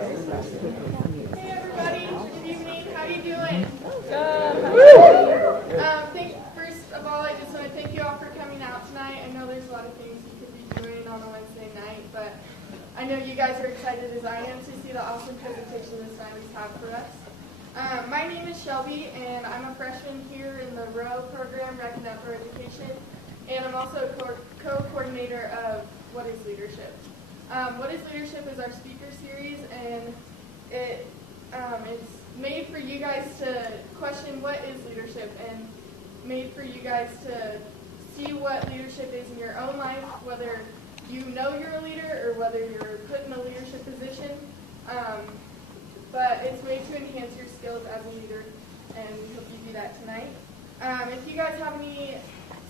Hey everybody, good evening. How you doing? First of all, I just want to thank you all for coming out tonight. I know there's a lot of things you could be doing on a Wednesday night, but I know you guys are excited as I am to see the awesome presentation the Smileys have for us. My name is Shelby, and I'm a freshman here in the ROW program, Rec and Outdoor Education, and I'm also a co-coordinator of What is Leadership? What is Leadership is our speaker series, and it is made for you guys to question what is leadership, and made for you guys to see what leadership is in your own life, whether you know you're a leader or whether you're put in a leadership position. But it's made to enhance your skills as a leader, and we hope you do that tonight. If you guys have any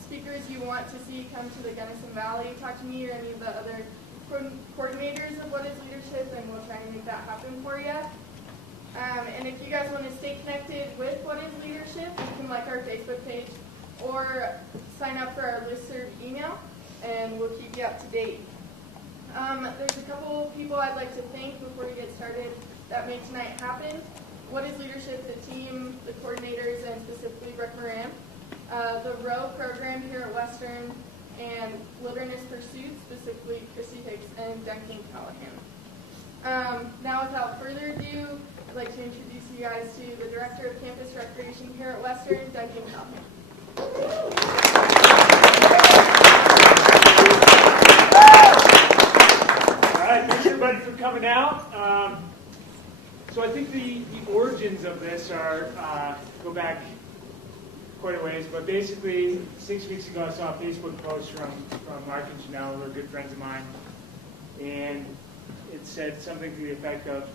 speakers you want to see come to the Gunnison Valley, talk to me or any of the other coordinators of What is Leadership, and we'll try and make that happen for you. And if you guys want to stay connected with What is Leadership, you can like our Facebook page or sign up for our listserv email, and we'll keep you up to date. There's a couple people I'd like to thank before we get started that made tonight happen. What is Leadership, the team, the coordinators, and specifically Rick Moran, the ROW program here at Western, and Wilderness Pursuit, specifically Christy Hicks and Duncan Callahan. Now, without further ado, I'd like to introduce you guys to the Director of Campus Recreation here at Western, Duncan Callahan. All right, thanks everybody for coming out. So I think the origins of this are go back quite a ways, but basically 6 weeks ago I saw a Facebook post from Mark and Janelle, who are good friends of mine, and it said something to the effect of,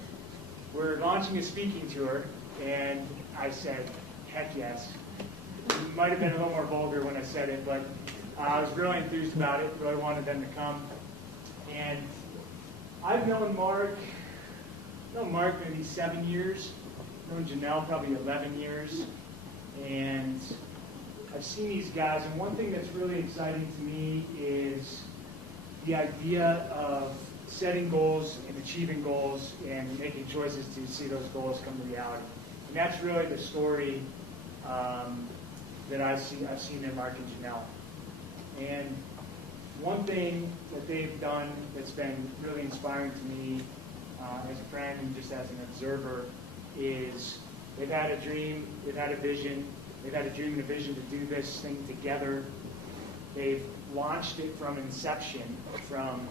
we're launching a speaking tour, and I said, heck yes. It might have been a little more vulgar when I said it, but I was really enthused about it, really wanted them to come. And I've known Mark maybe 7 years, known Janelle probably 11 years, and I've seen these guys, and one thing that's really exciting to me is the idea of setting goals and achieving goals and making choices to see those goals come to reality. And that's really the story that I've seen in Mark and Janelle. And one thing that they've done that's been really inspiring to me as a friend and just as an observer is they've had a dream, they've had a vision, they've had a dream and a vision to do this thing together. They've launched it from inception, from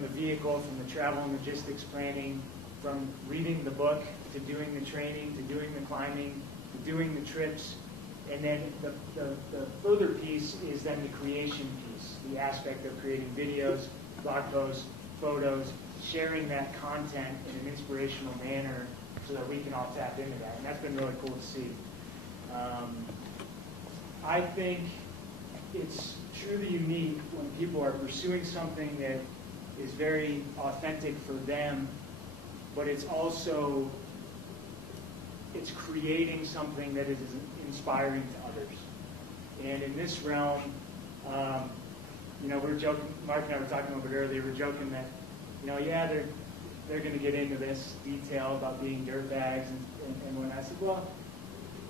the vehicle, from the travel and logistics planning, from reading the book to doing the training, to doing the climbing, to doing the trips. And then the further piece is then the creation piece, the aspect of creating videos, blog posts, photos, sharing that content in an inspirational manner so that we can all tap into that. And that's been really cool to see. I think it's truly unique when people are pursuing something that is very authentic for them, but it's creating something that is inspiring to others. And in this realm, we were joking, Mark and I were talking a little bit earlier, we were joking that, they're going to get into this detail about being dirtbags, and when I said, well,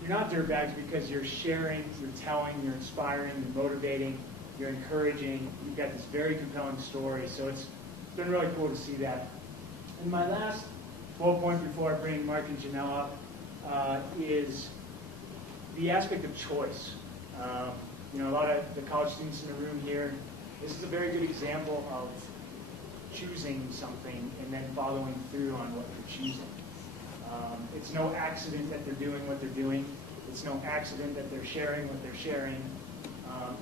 you're not dirtbags because you're sharing, you're telling, you're inspiring, you're motivating, you're encouraging, you've got this very compelling story, so it's been really cool to see that. And my last bullet point before I bring Mark and Janelle up is the aspect of choice. A lot of the college students in the room here, this is a very good example of choosing something and then following through on what you're choosing. It's no accident that they're doing what they're doing. It's no accident that they're sharing what they're sharing.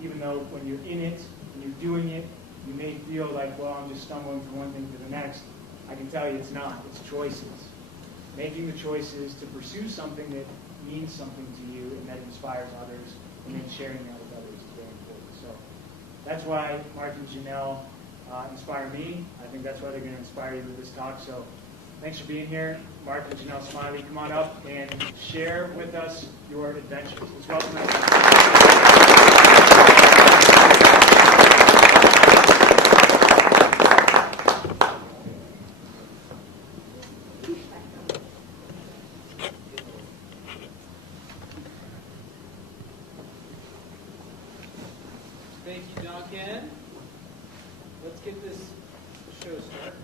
Even though when you're in it and you're doing it, you may feel like, well, I'm just stumbling from one thing to the next. I can tell you it's not. It's choices. Making the choices to pursue something that means something to you and that inspires others, and then sharing that with others is very important. So that's why Mark and Janelle inspire me. I think that's why they're going to inspire you with this talk. So thanks for being here. Mark and Janelle Smiley, come on up and share with us your adventures. Let's welcome them. in. Let's get this show started.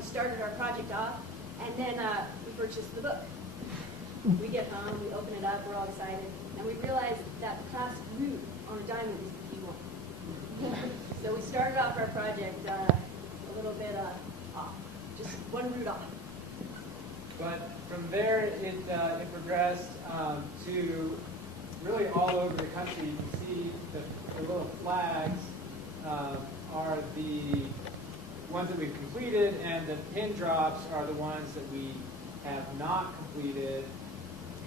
Started our project off, and then we purchased the book. We get home, we open it up, we're all excited, and we realize that the class root on a diamond is the key one. So we started off our project a little bit off, just one root off. But from there, it progressed to really all over the country. You can see the little flags are the ones that we've completed, and the pin drops are the ones that we have not completed,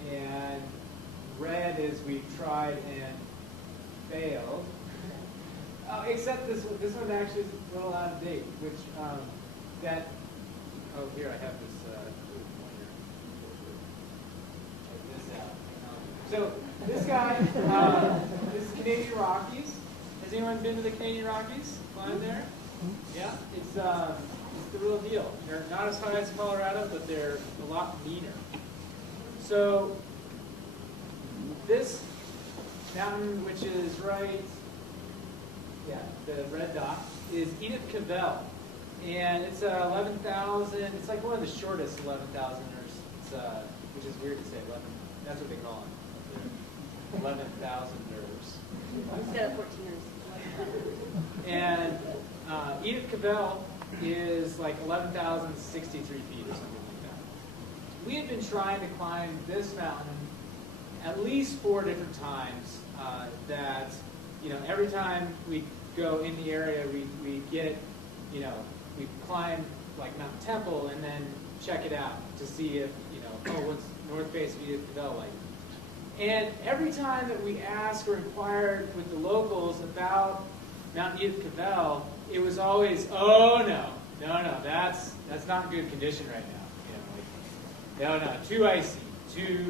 and red is we've tried and failed. Except this one actually is a little out of date, which here I have this So this guy, this is Canadian Rockies. Has anyone been to the Canadian Rockies? Climbed there? Yeah, it's the real deal. They're not as high as Colorado, but they're a lot meaner. So this mountain, which is right, the red dot, is Edith Cavell. And it's 11,000, it's like one of the shortest 11,000ers, which is weird to say, 11, that's what they call them. 11,000ers. Instead of 14ers. And Edith Cavell is like 11,063 feet or something like that. We had been trying to climb this mountain at least 4 different times. That, every time we go in the area, we get, we climb like Mount Temple and then check it out to see if, what's north face of Edith Cavell like. And every time that we asked or inquired with the locals about Mount Edith Cavell, it was always, oh no, that's not in good condition right now. You know, like, no, too icy, too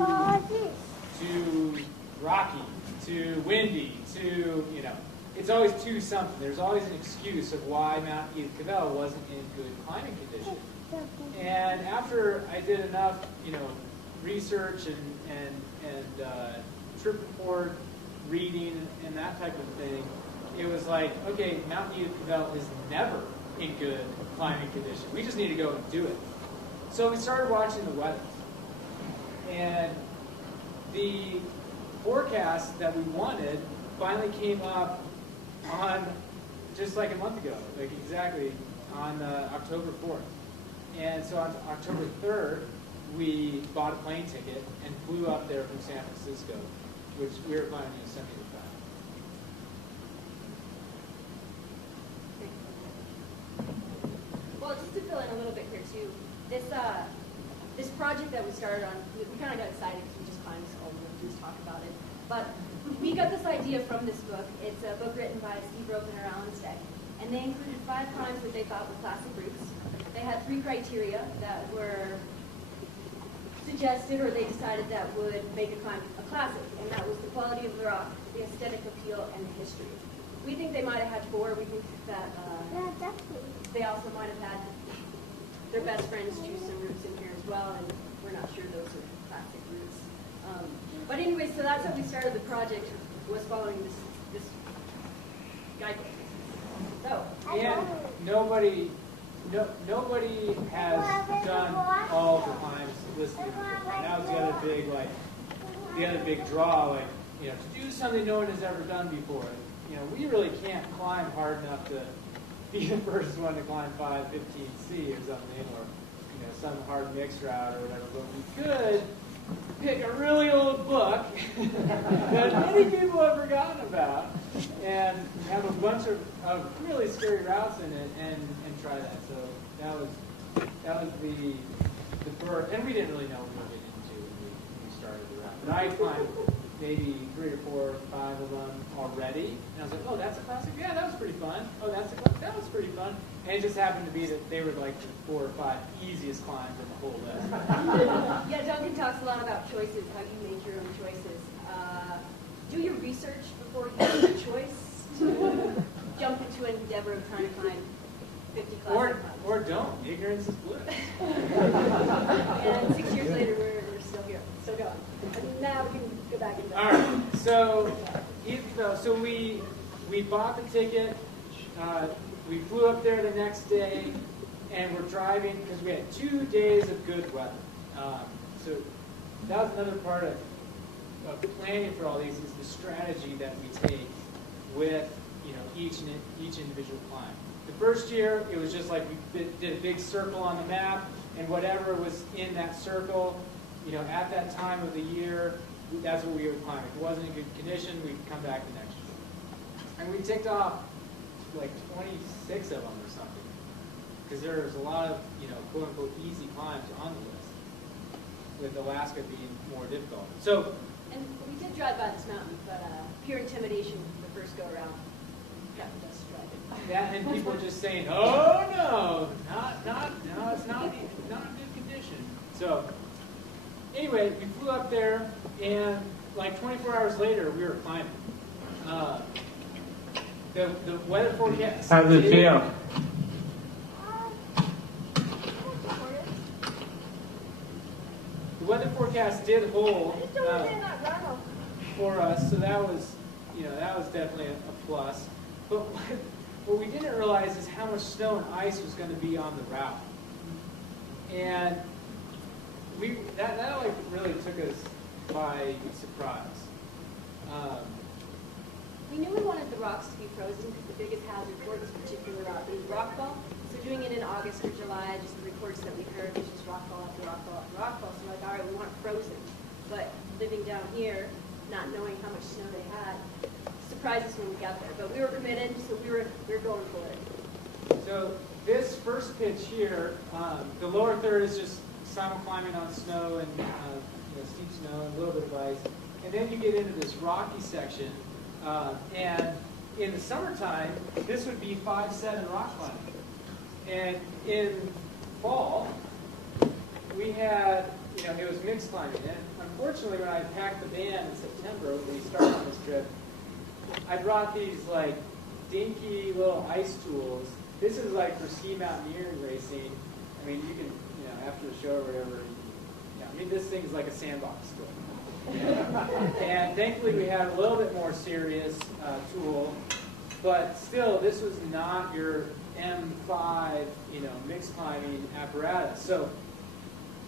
rocky, too windy, too, you know. It's always too something. There's always an excuse of why Mount Edith Cavell wasn't in good climbing condition. And after I did enough, you know, research and trip report reading and that type of thing, it was like, okay, Mount Edith Cavell is never in good climbing condition. We just need to go and do it. So we started watching the weather. And the forecast that we wanted finally came up on just like a month ago, like exactly on October 4th. And so on October 3rd, we bought a plane ticket and flew up there from San Francisco, which we were climbing Yosemite Valley. Well, just to fill in a little bit here too, this project that we started on, we kind of got excited because we just climbed this and we just talk about it. But we got this idea from this book. It's a book written by Steve Ropen and Alan Steck, and they included 5 climbs that they thought were classic routes. They had 3 criteria that were suggested or they decided that would make a climb a classic, and that was the quality of the rock, the aesthetic appeal, and the history. We think they might have had 4. We think that they also might have had their best friends choose some routes in here as well, and we're not sure those are classic routes. But anyway, so that's how we started the project, was following this guidebook. So, And nobody has done all the climbs listed here. And that was the other big draw, like, you know, to do something no one has ever done before. You know, we really can't climb hard enough to be the first one to climb 515C or something, or, you know, some hard mixed route or whatever. But we could pick a really old book that many people have forgotten about and have a bunch of really scary routes in it and try that. So that was the birth, and we didn't really know what we were getting into when we started the route. But I climbed maybe 3 or 4 or 5 of them already, and I was like, oh, that's a classic? Yeah, that was pretty fun. Oh, that's a classic? That was pretty fun. And it just happened to be that they were like the 4 or 5 easiest climbs in the whole list. yeah, Duncan talks a lot about choices, how you make your own choices. Do your research before you make a choice to jump into an endeavor of trying to climb 50 classic climbs. Or don't. Ignorance is bliss. And 6 years later, we're still here, still going. And now we can go back and All right. So we bought the ticket. We flew up there the next day, and we're driving because we had 2 days of good weather. So that was another part of planning for all these, is the strategy that we take with, you know, each individual climb. The first year, it was just like we did a big circle on the map, and whatever was in that circle, you know, at that time of the year, that's what we would climb. If it wasn't in good condition, we'd come back the next year. And we ticked off like 26 of them or something, because there was a lot of, you know, quote unquote easy climbs on the list, with Alaska being more difficult. So, And we did drive by this mountain, but pure intimidation the first go around kept us driving. that and people just saying, "Oh no, it's not in good condition." So, anyway, we flew up there, and like 24 hours later, we were climbing. The weather forecast. How does it feel? The weather forecast did hold for us, so that was, you know, that was definitely a plus. But what we didn't realize is how much snow and ice was going to be on the route, and that like really took us by surprise. We knew we wanted the rocks to be frozen because the biggest hazard for this particular route is rockfall. So doing it in August or July, just the reports that we heard was just rockfall after rockfall after rockfall. So we're like, all right, we want it frozen. But living down here, not knowing how much snow they had, surprised us when we got there. But we were committed, so we were going for it. So this first pitch here, the lower third is just simul climbing on snow and you know, steep snow and a little bit of ice. and then you get into this rocky section, and in the summertime, this would be 5-7 rock climbing. And in fall, we had, it was mixed climbing. And unfortunately, when I packed the band in September, when we started on this trip, I brought these like dinky little ice tools. This is like for ski mountaineering racing. I mean, you can, after the show or whatever, this thing's like a sandbox tool. And thankfully, we had a little bit more serious tool, but still, this was not your M5, mixed climbing apparatus. So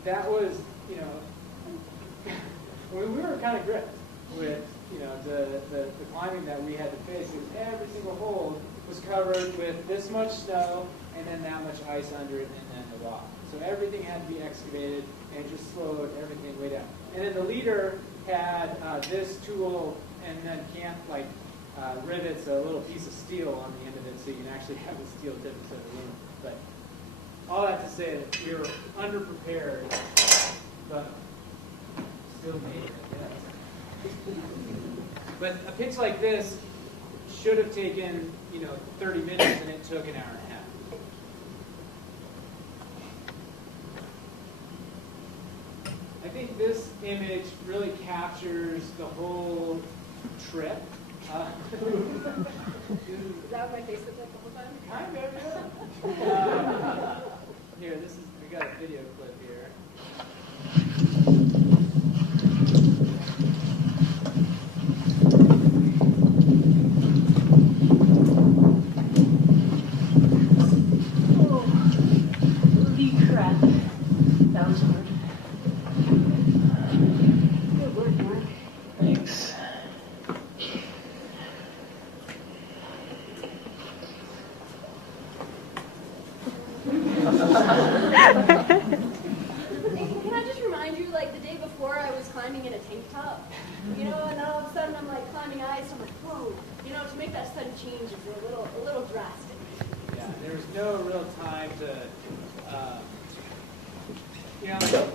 that was, we were kind of gripped with, the climbing that we had to face. Because every single hold was covered with this much snow and then that much ice under it and then the rock. So everything had to be excavated and just slowed everything way down. And then the leader had this tool and then rivets a little piece of steel on the end of it so you can actually have the steel tip instead of aluminum. But all that to say that we were underprepared, but still made it, I guess. But a pitch like this should have taken, 30 minutes, and it took an hour and a half. I think this image really captures the whole trip. Is that what my face looked like the whole time? Kind of, yeah. Here, we got a video clip here. Holy crap. That was hard. Good work, Mark. Thanks. Can I just remind you, the day before I was climbing in a tank top, and then all of a sudden I'm climbing ice, I'm like, whoa, to make that sudden change is a little drastic. Yeah, there's no real time to,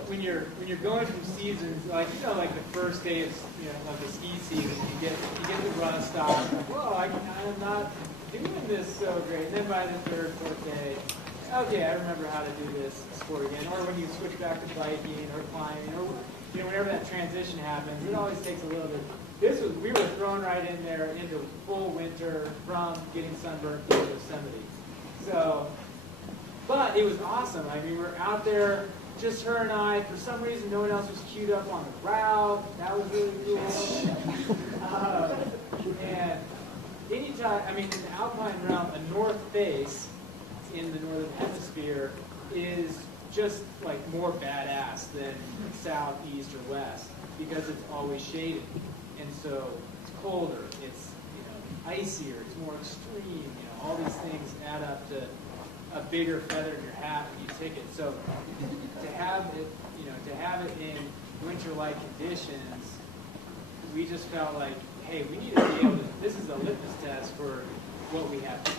when you're going through seasons, the first day of the ski season, you get the rust off. Whoa, I'm not doing this so great. And then by the third, fourth day, okay, I remember how to do this sport again. Or when you switch back to biking or climbing, or whenever that transition happens, it always takes a little bit. We were thrown right in there into full winter from getting sunburned to Yosemite. So, but it was awesome. I mean, we were out there, just her and I. For some reason, no one else was queued up on the route. That was really cool. And anytime, in the alpine realm, a north face in the northern hemisphere is just more badass than south, east, or west because it's always shaded, and so it's colder, it's icier, it's more extreme. All these things add up to a bigger feather in your hat when you take it. So to have it in winter-like conditions, we just felt like, hey, we need to be able to. This is a litmus test for what we have to do.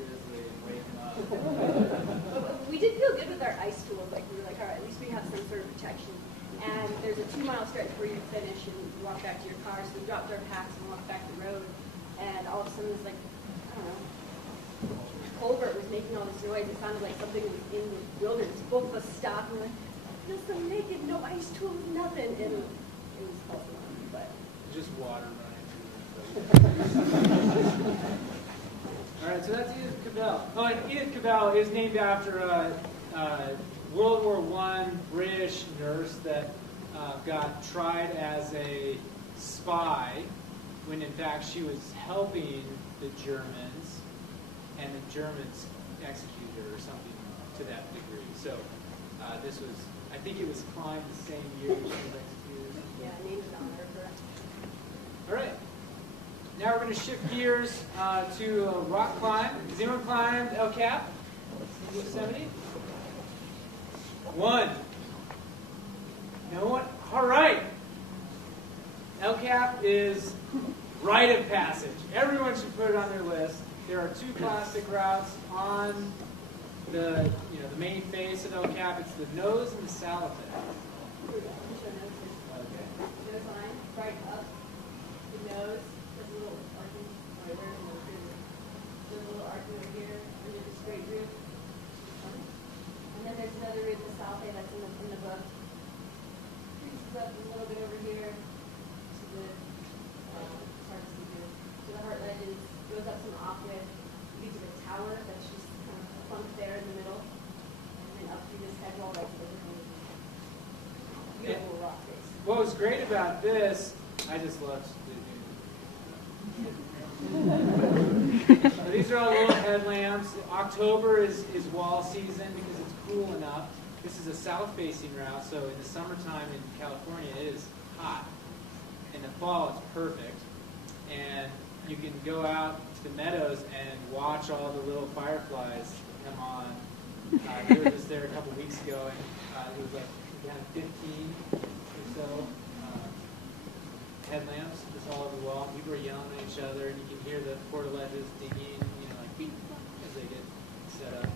grizzly and wake him up. But we did feel good with our ice tools. Like we were like, all right, at least we have some sort of protection. And there's a 2-mile stretch where you finish and you walk back to your car. So we dropped our packs and walked back the road. And all of a sudden it was like, I don't know, culvert was making all this noise. It sounded like something was in the wilderness. Both of us stopped and we're like, I feel so naked, no ice tools, nothing. And it was false alarm, but Just water running through the All right, so that's Edith Cavell. Oh, and Edith Cavell is named after a World War I British nurse that got tried as a spy when in fact she was helping the Germans, and the Germans executed her or something to that degree. So this was, I think it was climbed the same year she was executed. yeah, named it on her. All right. Now we're going to shift gears to a rock climb. Has anyone climbed El Cap? Yosemite? One. No one? All right. El Cap is rite of passage. Everyone should put it on their list. There are 2 classic routes on the the main face of El Cap. It's the nose and the salad bed. Okay. Nose line, right up. The nose, there's a little arcing. There's a little arcing over here under the straight roof. And then there's another roof, the south end, that's in the book. Creases up a little bit over here to the, it's hard to see here, to the heart ledges, goes up some off width, leads to the tower that's just kind of plunked there in the middle, and then up through this head wall right to the beautiful rock face. What was great about this, I just loved so these are all little headlamps. October is wall season because it's cool enough. This is a south-facing route, so in the summertime in California it is hot. In the fall it's perfect. And you can go out to the meadows and watch all the little fireflies come on. We were just there a couple weeks ago, and it was like we had 15 or so headlamps just all over the wall. People are yelling at each other, and you can hear the portaledges dinging, like beep as they get set up.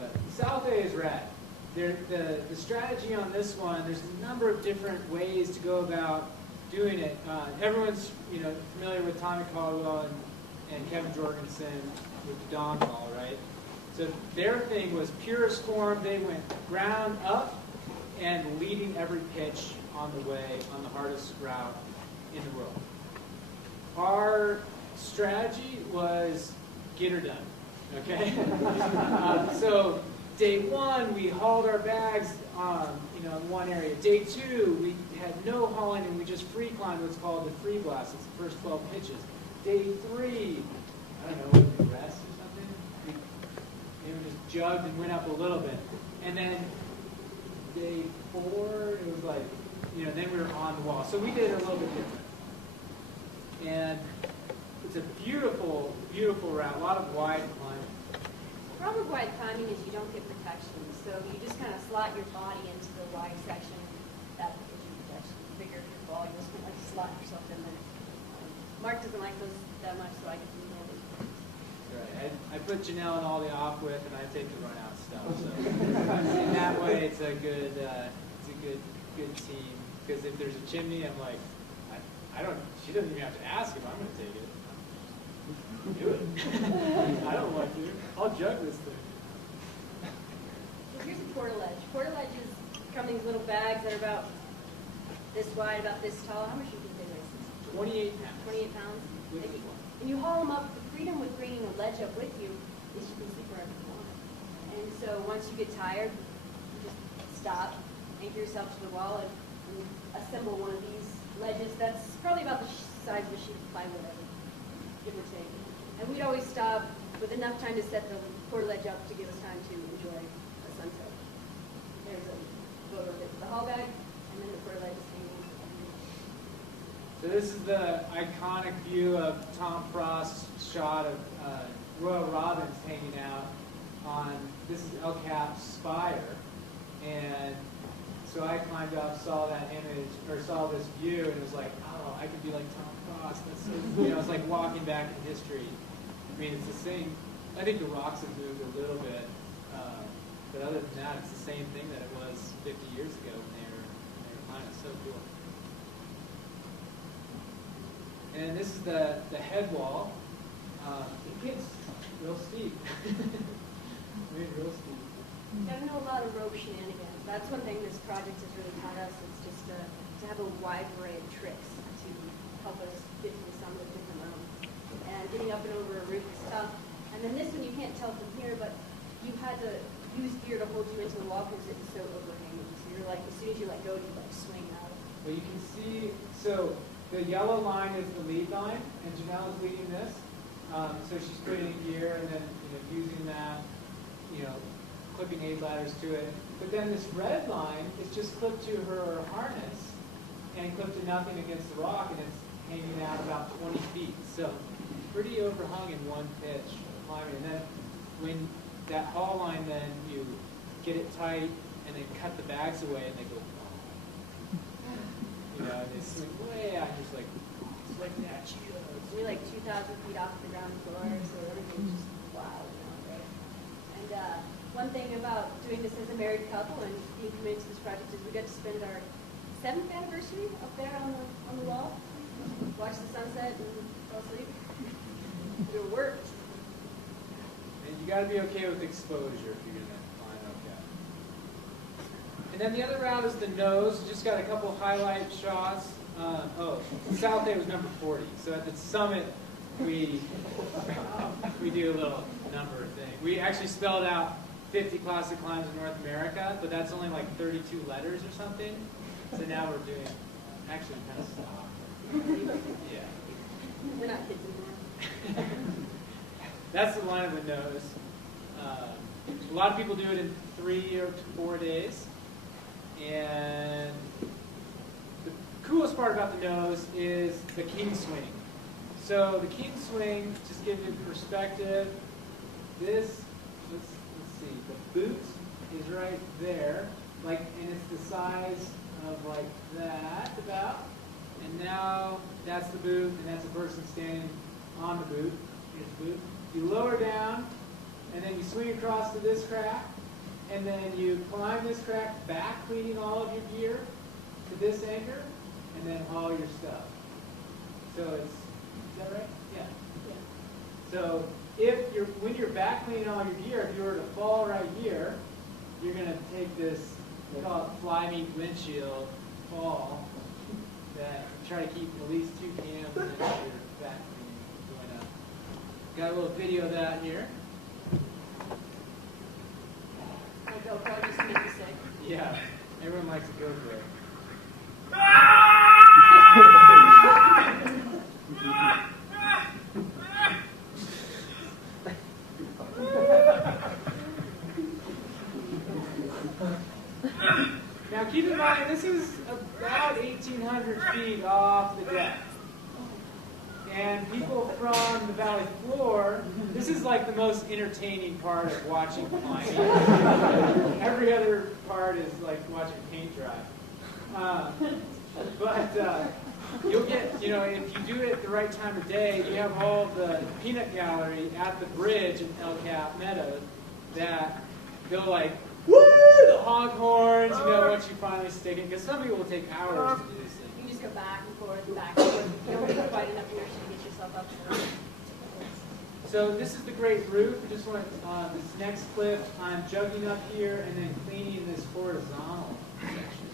But South A is rad. The strategy on this one, there's a number of different ways to go about doing it. Everyone's familiar with Tommy Caldwell and Kevin Jorgensen with the Dawn Wall, right? So their thing was purest form. They went ground up and leading every pitch on the way on the hardest route in the world. Our strategy was get her done, okay? So day 1, we hauled our bags in one area. Day 2, we had no hauling and we just free climbed what's called the free blast. It's the first 12 pitches. Day 3, I don't know, we rest or something. We just jugged and went up a little bit. And then day 4, it was like, then we were on the wall. So we did it a little bit different. And it's a beautiful, beautiful route. A lot of wide climbing. The problem with wide climbing is you don't get protection. So you just kind of slot your body into the wide section. That gives you protection. The bigger your fall, you just like slot yourself in there. Mark doesn't like those that much, so I get to handle it. Right. I put Janelle in all the off with, and I take the run out stuff. So in that way, it's a good team. Because if there's a chimney, I'm like, she doesn't even have to ask if I'm going to take it. Do it. I don't want to. I'll jug this thing. So here's a portaledge. Portaledges come in these little bags that are about this wide, about this tall. How much do you think they weigh? 28 pounds. 28 pounds. And you haul them up. The freedom with bringing a ledge up with you is you can sleep wherever you want. And so once you get tired, you just stop, anchor yourself to the wall, and assemble one of these ledges. That's probably about the size of a sheet of plywood, give or take. And we'd always stop with enough time to set the portaledge up to give us time to enjoy the sunset. There's a photo of it with the haul bag, and then the portaledge is hanging. So this is the iconic view of Tom Frost's shot of Royal Robins hanging out on, this is El Cap Spire. And so I climbed up, saw that image, or saw this view, and it was like, oh, I could be like Tom Frost. That's so, it's like walking back in history. I mean, it's the same. I think the rocks have moved a little bit, but other than that, it's the same thing that it was 50 years ago when they were climbing. It's so cool. And this is the head wall. It gets real steep. Real steep. Gotta know a lot of rope shenanigans. That's one thing this project has really taught us. It's just to have a wide array of tricks to help us get through some of the different rooms. And getting up and over a roof is tough. And then this one you can't tell from here, but you had to use gear to hold you into the wall because it's so overhanging. So you're like, as soon as you let go, you like swing out. Well, you can see, so the yellow line is the lead line, and Janelle is leading this. So she's putting in gear and then using that, clipping aid ladders to it. But then this red line is just clipped to her harness and clipped to nothing against the rock, and it's hanging out about 20 feet. So pretty overhung in one pitch climbing. And then when that haul line, then you get it tight and then cut the bags away and they go, and they swing way out. You're just like, it's like that. We're like 2,000 feet off the ground floor, so everything's just wild, right? And one thing about doing this as a married couple and being committed to this project is we got to spend our 7th anniversary up there on the wall, watch the sunset and fall asleep. It worked. And you got to be okay with exposure if you're going to climb up that. And then the other route is the nose. Just got a couple highlight shots. South Day was number 40. So at the summit, we do a little number thing. We actually spelled out 50 classic climbs in North America, but that's only like 32 letters or something. So now we're doing, actually kind of stopped. Yeah. We're not kids anymore. That's the line of the nose. A lot of people do it in 3 or 4 days. And the coolest part about the nose is the king swing. So the king swing, just give you perspective, this, let's see, the boot is right there, and it's the size of like that about. And now that's the boot, and that's a person standing on the boot. Here's the boot. You lower down, and then you swing across to this crack, and then you climb this crack back, cleaning all of your gear to this anchor, and then haul your stuff. So is that right? Yeah. So when you're back cleaning all your gear, if you were to fall right here, you're going to take this, we call it fly meat windshield fall, that you try to keep at least 2 cams and then you're back cleaning going up. Got a little video of that here. They'll probably just make you sick. Yeah, everyone likes to go for it. Now keep in mind, this is about 1,800 feet off the deck. And people from the valley floor, this is like the most entertaining part of watching climbing. Every other part is like watching paint dry. But you'll get, if you do it at the right time of day, you have all the peanut gallery at the bridge in El Cap Meadows that they'll like, woo, the honk horns, once you finally stick it. Because some people will take hours to do this thing. You can just go back and forth and back and forth. You don't need quite enough inertia to get yourself up there. So this is the great roof. I just want this next clip, I'm jugging up here and then cleaning this horizontal section.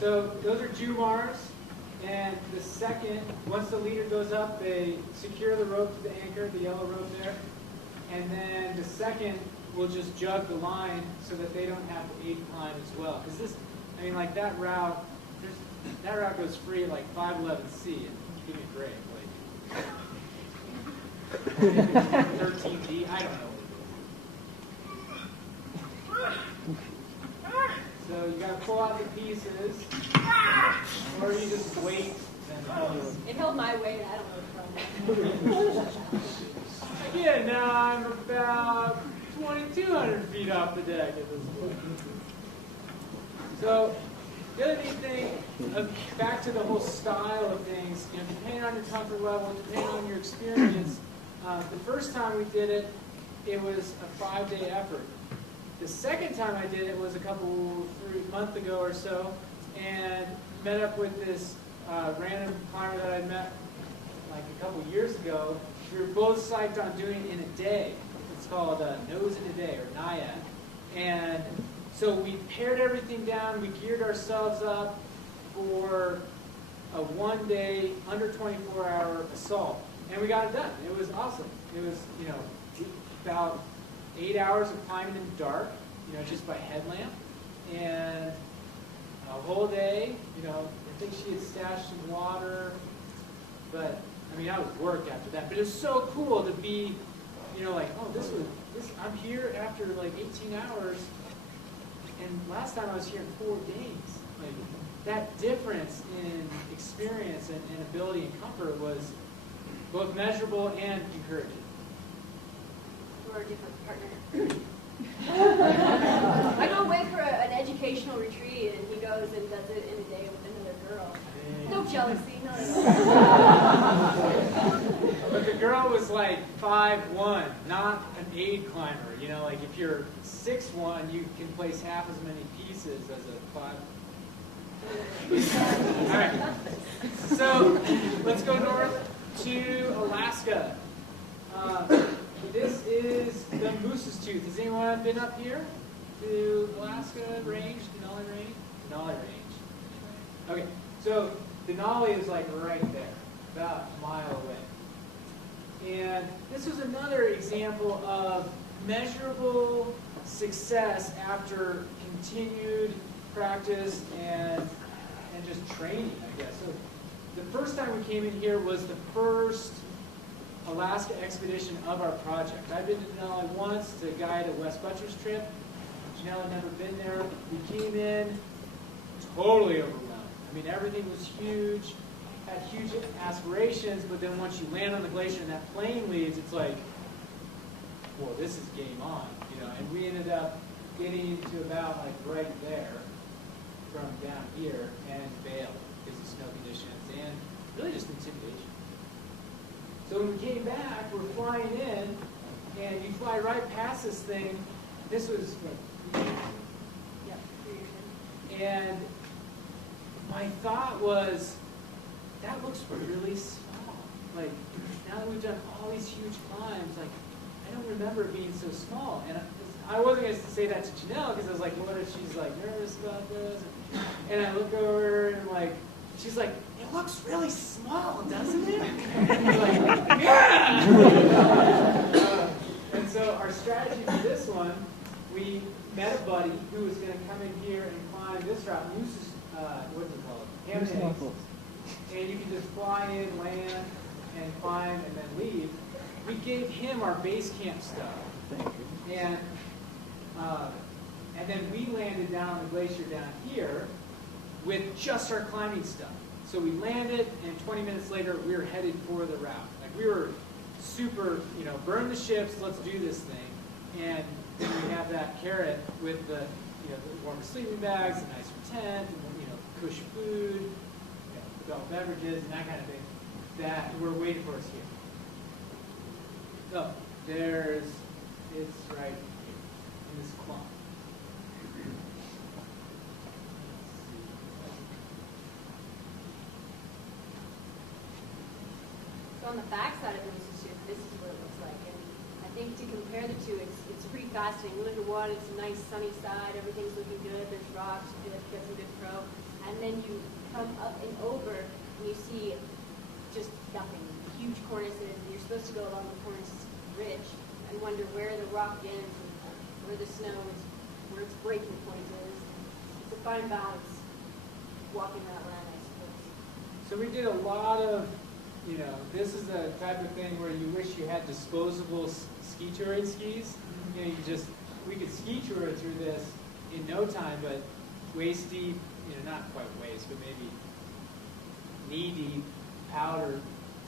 So those are Jumars. And the second, once the leader goes up, they secure the rope to the anchor, the yellow rope there. And then the second will just jug the line so that they don't have to aid climb as well. Because this, that route, that route goes free at like 511C. And give me a break. Like 13D, I don't know. So you got to pull out the pieces, or you just wait. It held my weight. I don't know what's wrong. Again, now I'm about 2,200 feet off the deck at this point. So the other neat thing back to the whole style of things, depending on your comfort level, depending on your experience, the first time we did it, it was a 5-day effort. The second time I did it was a month ago or so, and met up with this random climber that I met like a couple years ago. We were both psyched on doing it in a day. It's called Nose in a Day, or NIAD. And so we pared everything down, we geared ourselves up for a 1-day, under 24-hour assault. And we got it done. It was awesome. It was, about 8 hours of climbing in the dark, just by headlamp. And a whole day, I think she had stashed some water. But, I was work after that. But it was so cool to be, like, oh, I'm here after like 18 hours. And last time I was here in 4 days. Like, that difference in experience and ability and comfort was both measurable and encouraging. We're a different partner. I go away for an educational retreat, and he goes and does it in a day with another girl. No jealousy, not at all. But the girl was like 5'1", not an aid climber. Like if you're 6'1", you can place half as many pieces as a 5. All right. So let's go north to Alaska. This is the Moose's Tooth. Has anyone been up here to Alaska Range, Denali Range? Denali Range. Okay, so Denali is like right there, about a mile away. And this was another example of measurable success after continued practice and just training, I guess. So the first time we came in here was the first Alaska expedition of our project. I've been to Denali once to guide a West Butchers trip. Janelle had never been there. We came in totally overwhelmed. Everything was huge, had huge aspirations, but then once you land on the glacier and that plane leaves, it's like, well, this is game on, And we ended up getting to about like right there from down here and bailed because of snow conditions and really just intimidation. So when we came back, we're flying in, and you fly right past this thing. This was, and my thought was, that looks really small. Like, now that we've done all these huge climbs, like, I don't remember it being so small. And I wasn't going to say that to Janelle, because I was like, what if she's like nervous about this? And I look over, and like, she's like, it looks really small, doesn't it? And like, yeah! And so our strategy for this one, we met a buddy who was going to come in here and climb this route. Moose's, what's it called? Ham and eggs. And you can just fly in, land, and climb, and then leave. We gave him our base camp stuff. Thank you. And then we landed down on the glacier down here with just our climbing stuff. So we landed, and 20 minutes later, we were headed for the route. Like, we were super, burn the ships, let's do this thing. And then we have that carrot with the, the warmer sleeping bags, a nicer tent, and cush food, adult beverages, and that kind of thing, that were waiting for us here. So, it's right here, in this clump. So on the back side of the Moose's Tooth, this is what it looks like. And I think to compare the two, it's pretty fascinating. You look at one, it's a nice sunny side, everything's looking good, there's rocks, you get some good pro. And then you come up and over, and you see just nothing. Huge cornices, and you're supposed to go along the cornice ridge and wonder where the rock ends and where the snow is, where its breaking point is. It's a fine balance walking that land, I suppose. So we did a lot of, this is the type of thing where you wish you had disposable ski touring skis. We could ski tour through this in no time, but waist deep, not quite waist, but maybe knee deep powder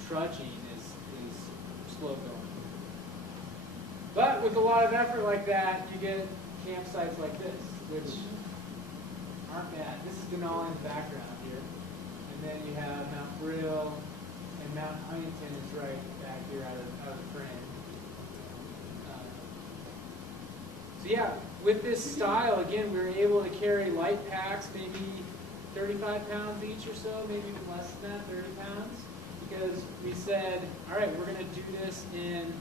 trudging is slow going. But with a lot of effort like that, you get campsites like this, which aren't bad. This is Denali in the background here. And then you have Mount Brill, and Mount Huntington is right back here out of the frame. So yeah, with this style, again, we were able to carry light packs, maybe 35 pounds each or so, maybe even less than that, 30 pounds. Because we said, all right, we're going to do this in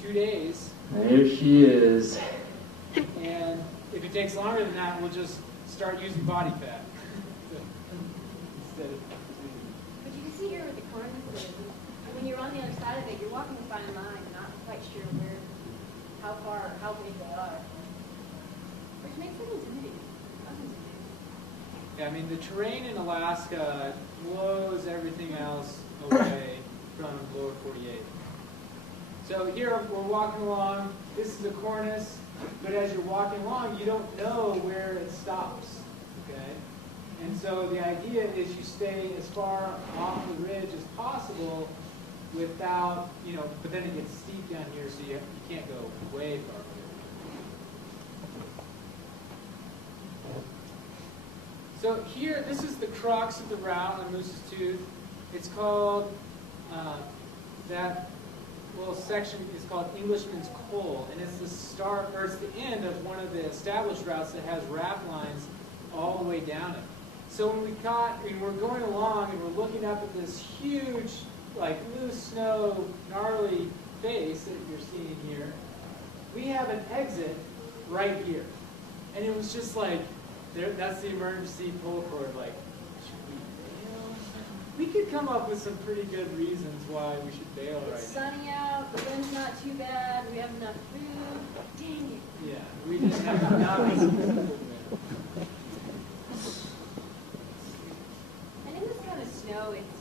2 days. There she is. And if it takes longer than that, we'll just start using body fat. Instead of But you can see here with the cornices, when you're on the other side of it, you're walking a fine line, not quite sure how far, how big they are. Which makes it intimidating. Yeah, I mean, the terrain in Alaska blows everything else away from the lower 48. So here we're walking along. This is a cornice, but as you're walking along, you don't know where it stops. Okay, and so the idea is you stay as far off the ridge as possible, without But then it gets steep down here, so you can't go way far. So here, this is the crux of the route on Moose's Tooth. It's called, that little section is called Englishman's Col, and it's the start, or it's the end of one of the established routes that has raft lines all the way down it. So when we're going along and we're looking up at this huge, like loose snow, gnarly face that you're seeing here, we have an exit right here. And it was just like, that's the emergency pull cord, like, should we bail? We could come up with some pretty good reasons why we should bail right now. It's sunny out, the wind's not too bad, we have enough food. Dang it. Yeah, we didn't have enough. And in this kind of snow, it's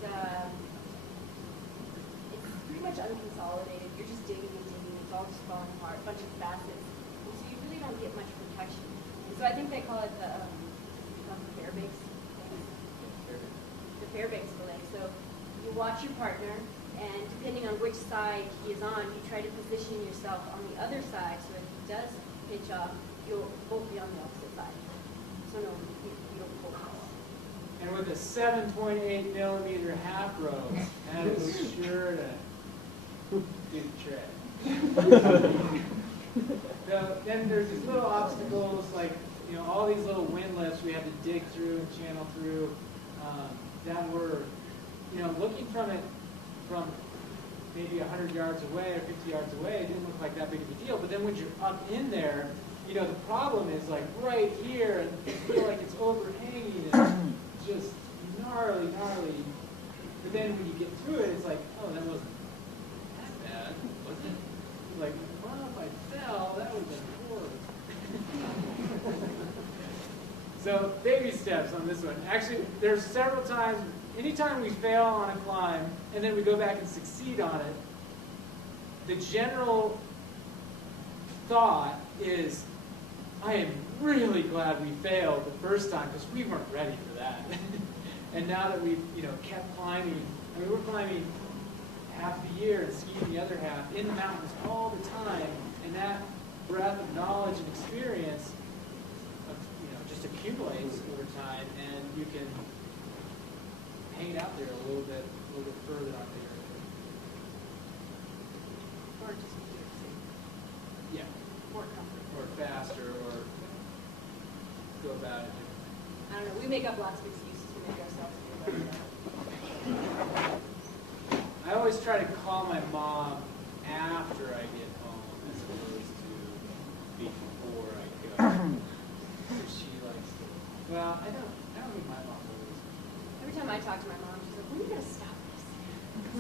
pretty much unconsolidated. You're just digging and digging. It's all just falling apart, a bunch of facets. And so you really don't get much protection. And so I think they call it the Fairbanks. The Fairbanks fillet. So you watch your partner, and depending on which side he is on, you try to position yourself on the other side so if he does pitch off, you'll both be on the opposite side. So no, you don't pull off. And with a 7.8 millimeter half rope, that is sure to do the trick. So then there's these little obstacles, like all these little wind lifts we had to dig through and channel through, that were, looking from it from maybe 100 yards away or 50 yards away, it didn't look like that big of a deal. But then when you're up in there, the problem is like right here, and you feel like it's overhanging and just gnarly. But then when you get through it, it's like, oh, that wasn't that bad, was it? Like, well, if I fell, that would have been horrible. So baby steps on this one. Actually, there's several times, anytime we fail on a climb, and then we go back and succeed on it, the general thought is, I am really glad we failed the first time because we weren't ready for that. And now that we've kept climbing, we're climbing half the year and skiing the other half in the mountains all the time, and that breadth of knowledge and experience just accumulates over time, and you can hang out there a little bit further on the earth. Or just easier, Yeah, more comfortable. or faster, or go about it differently. I don't know. We make up lots of excuses to make ourselves feel better. I always try to call my mom after I get home as opposed to before I go. She likes to. Well, I don't think my mom always. Every time I talk to my mom, she's like, when are you going to stop this?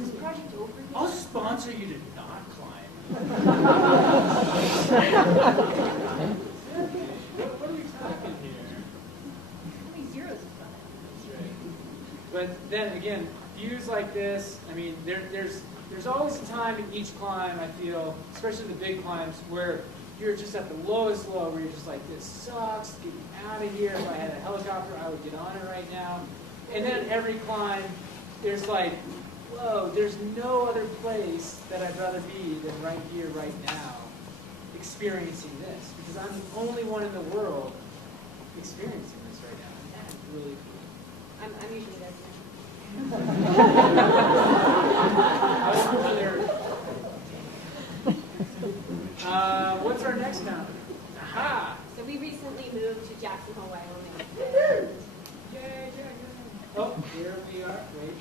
Is this project over yet? I'll sponsor you to not climb. What are we talking here? How many zeros is that? That's right. But then again, views like this, I mean, there's always a time in each climb, I feel, especially the big climbs, where you're just at the lowest low, where you're just like, this sucks, get me out of here. If I had a helicopter, I would get on it right now. And then every climb, there's like, whoa, there's no other place that I'd rather be than right here, right now, experiencing this. Because I'm the only one in the world experiencing this right now. It's really cool. I'm usually there too. What's our next mountain? Aha! So we recently moved to Jackson Hole, Wyoming. Oh, here we are. Wait.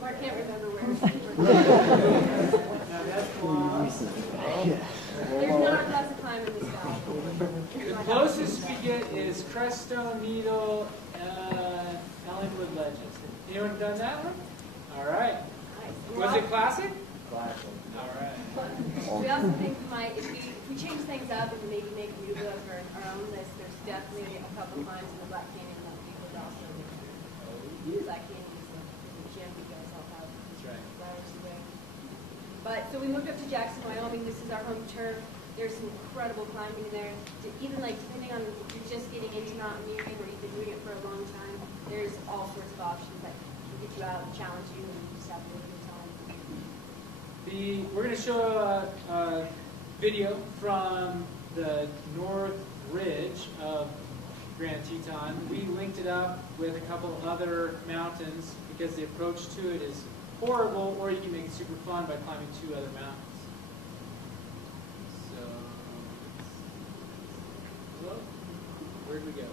Mark can't remember where. Now that's long. There's not a class of climb in this valley. The closest we get is Creststone Needle, Ellenwood Ledges. Anyone done that one? All right. Nice. Was it classic? Classic. All right. We also think if we change things up and maybe make a new book or our own list, there's definitely a couple climbs in the Black Canyon that we would also use. Black Canyon is the gym we guys help out. That's right. But so we moved up to Jackson, Wyoming. This is our home turf. There's some incredible climbing there. Even like depending on if you're just getting into mountaineering or you've been doing it for a long time, there's all sorts of options that can get you out and challenge you, and you just have a really good time. We're going to show a video from the North Ridge of Grand Teton. We linked it up with a couple other mountains because the approach to it is horrible, or you can make it super fun by climbing 2 other mountains. So, where'd we go?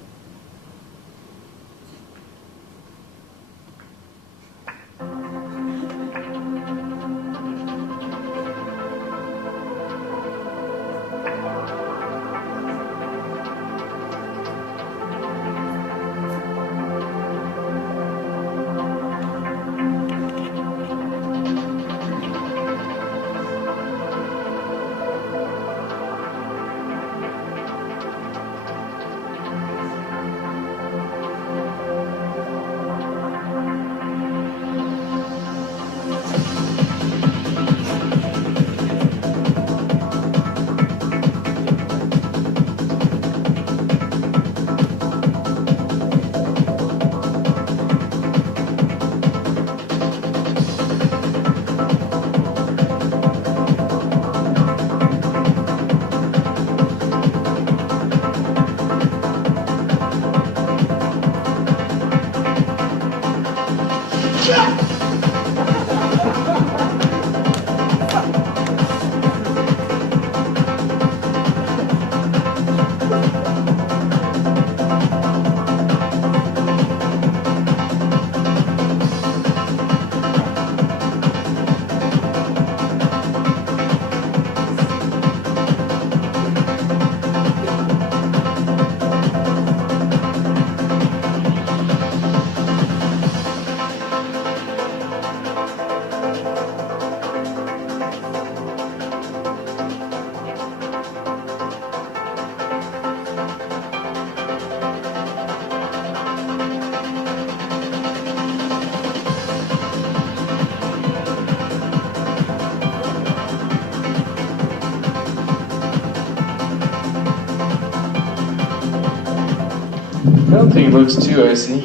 I don't think it looks too icy.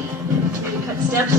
Cut steps.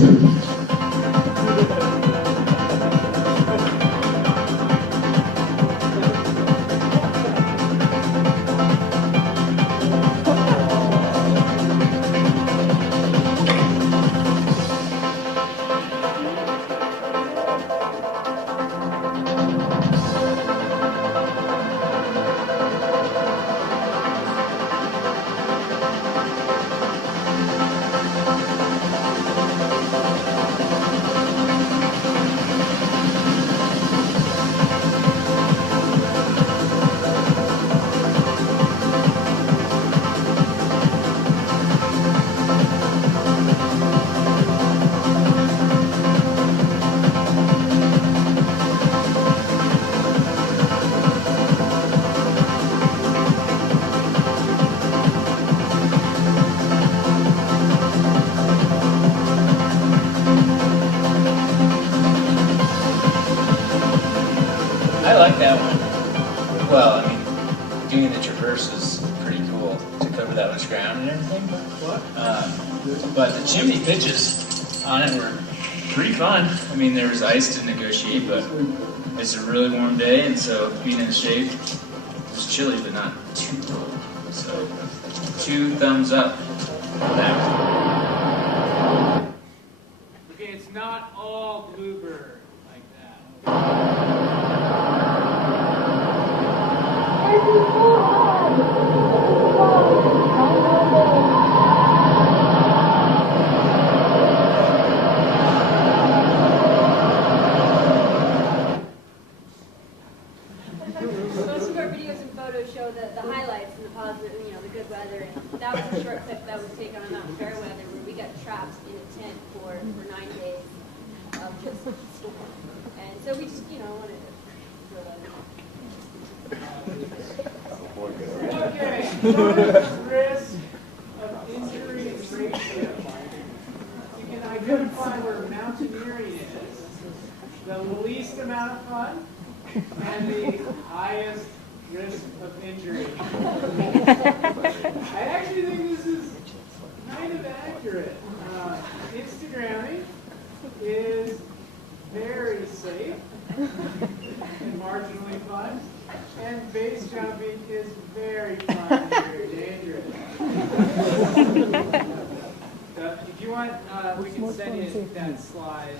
I like that one. Well, I mean, doing the traverse is pretty cool to cover that much ground and everything. But the chimney pitches on it were pretty fun. I mean, there was ice to negotiate, but it's a really warm day, and so being in the shade, it was chilly, but not too cold. So 2 thumbs up for that. Okay, it's not all Bluebird like that. Most of our videos and photos show the highlights and the positive, the good weather. And that was a short clip that was taken on Mountain Fairweather where we got trapped in a tent for 9 days of just storm. And so we just, wanted to throw that in. Okay, so risk of injury ratio. You can identify where mountaineering is, the least amount of fun, and the highest risk of injury. I actually think this is kind of accurate. Instagramming is very safe and marginally fun, and base jumping is very fun and very dangerous. If you want, we can send you that slide,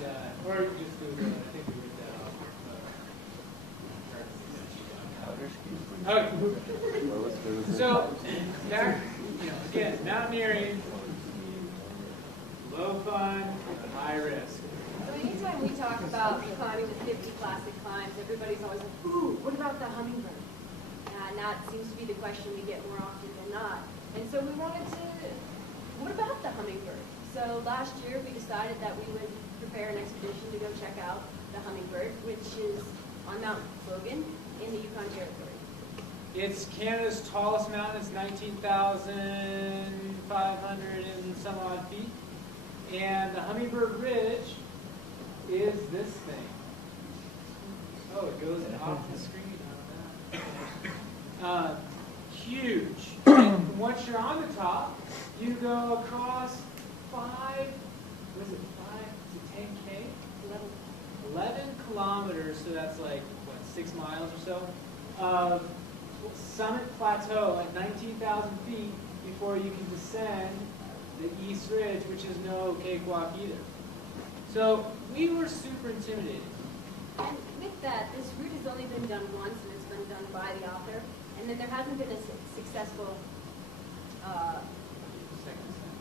or you can just Google it. I think we read that off. Okay. So, back, again, mountaineering, low fun, high risk. So anytime we talk about climbing the 50 classic climbs, everybody's always like, ooh, what about the hummingbird? And that seems to be the question we get more often than not. And so we wanted to, what about the hummingbird? So last year we decided that we would prepare an expedition to go check out the hummingbird, which is on Mount Logan in the Yukon Territory. It's Canada's tallest mountain. It's 19,500 and some odd feet. And the Hummingbird Ridge is this thing. Oh, it goes off the screen. Huge. And once you're on the top, you go across 5 to 10K? 11 kilometers, so that's like, 6 miles or so, of summit plateau at 19,000 feet before you can descend the East Ridge, which is no cakewalk either. So we were super intimidated. And with that, this route has only been done once, and it's been done by the author. And then there hasn't been a successful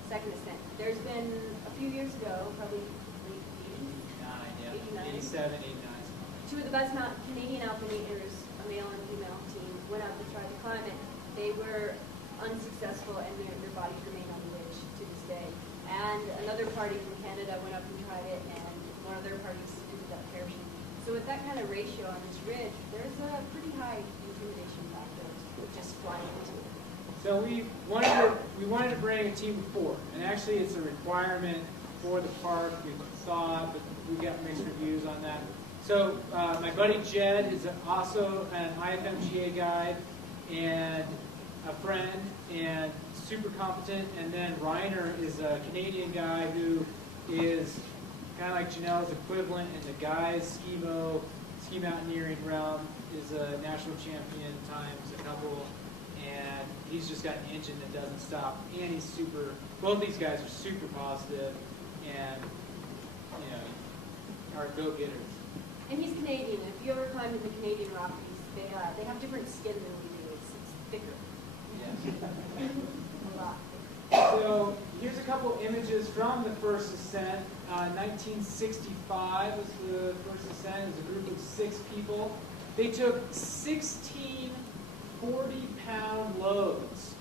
second ascent. There's been a few years ago, probably late 89, 87, 89. Two of the best Canadian alpinators, a male and female team, went out to try to climb it. They were unsuccessful, and their bodies remain on the ridge to this day. And another party from Canada went up and tried it, and one of their parties ended up perishing. So with that kind of ratio on this ridge, there's a pretty high intimidation factor with just flying into it. So we wanted to bring a team of 4, and actually it's a requirement for the park. We thought, but we got mixed reviews on that. So my buddy Jed is also an IFMGA guide and a friend and super competent. And then Reiner is a Canadian guy who is kind of like Janelle's equivalent in the guys ski mountaineering realm, is a national champion times a couple. And he's just got an engine that doesn't stop. And he's both these guys are super positive and, are go-getters. And he's Canadian. If you ever climbed in the Canadian Rockies, they have different skin than we do. It's thicker. Yes. A lot. So here's a couple images from the first ascent. 1965 was the first ascent. It was a group of 6 people. They took 16 40-pound loads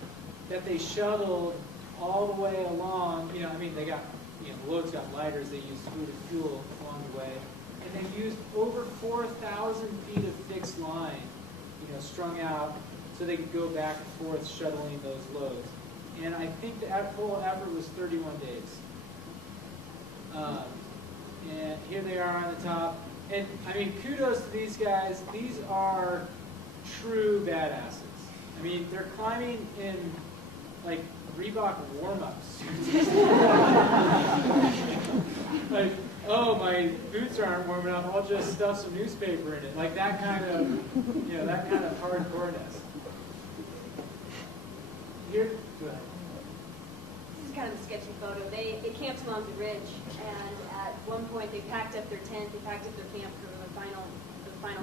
that they shuttled all the way along. They got, the loads got lighter as they used food and fuel along the way. And they used over 4,000 feet of fixed line, strung out so they could go back and forth shuttling those loads. And I think the full effort was 31 days. And here they are on the top. And kudos to these guys. These are true badasses. They're climbing in like Reebok warm-ups. Like, oh, my boots aren't warm enough. I'll just stuff some newspaper in it. Like that kind of, that kind of hardcoreness. Here, go ahead. kind of sketchy photo. They camped along the ridge, and at one point they packed up their tent, they packed up their camp for the final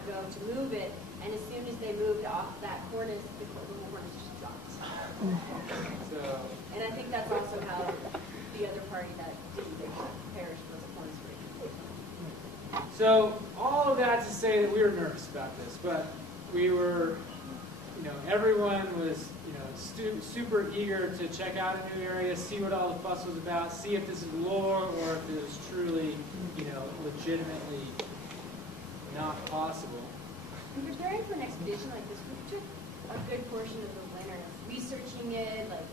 go to move it, and as soon as they moved off that cornice, the cornice just dropped. So, And I think that's also how the other party that didn't perish was a cornice break. so all of that to say that we were nervous about this, but we were, everyone was, super eager to check out a new area, see what all the fuss was about, see if this is lore or if it was truly, legitimately not possible. In preparing for an expedition like this, we took a good portion of the winter researching it, like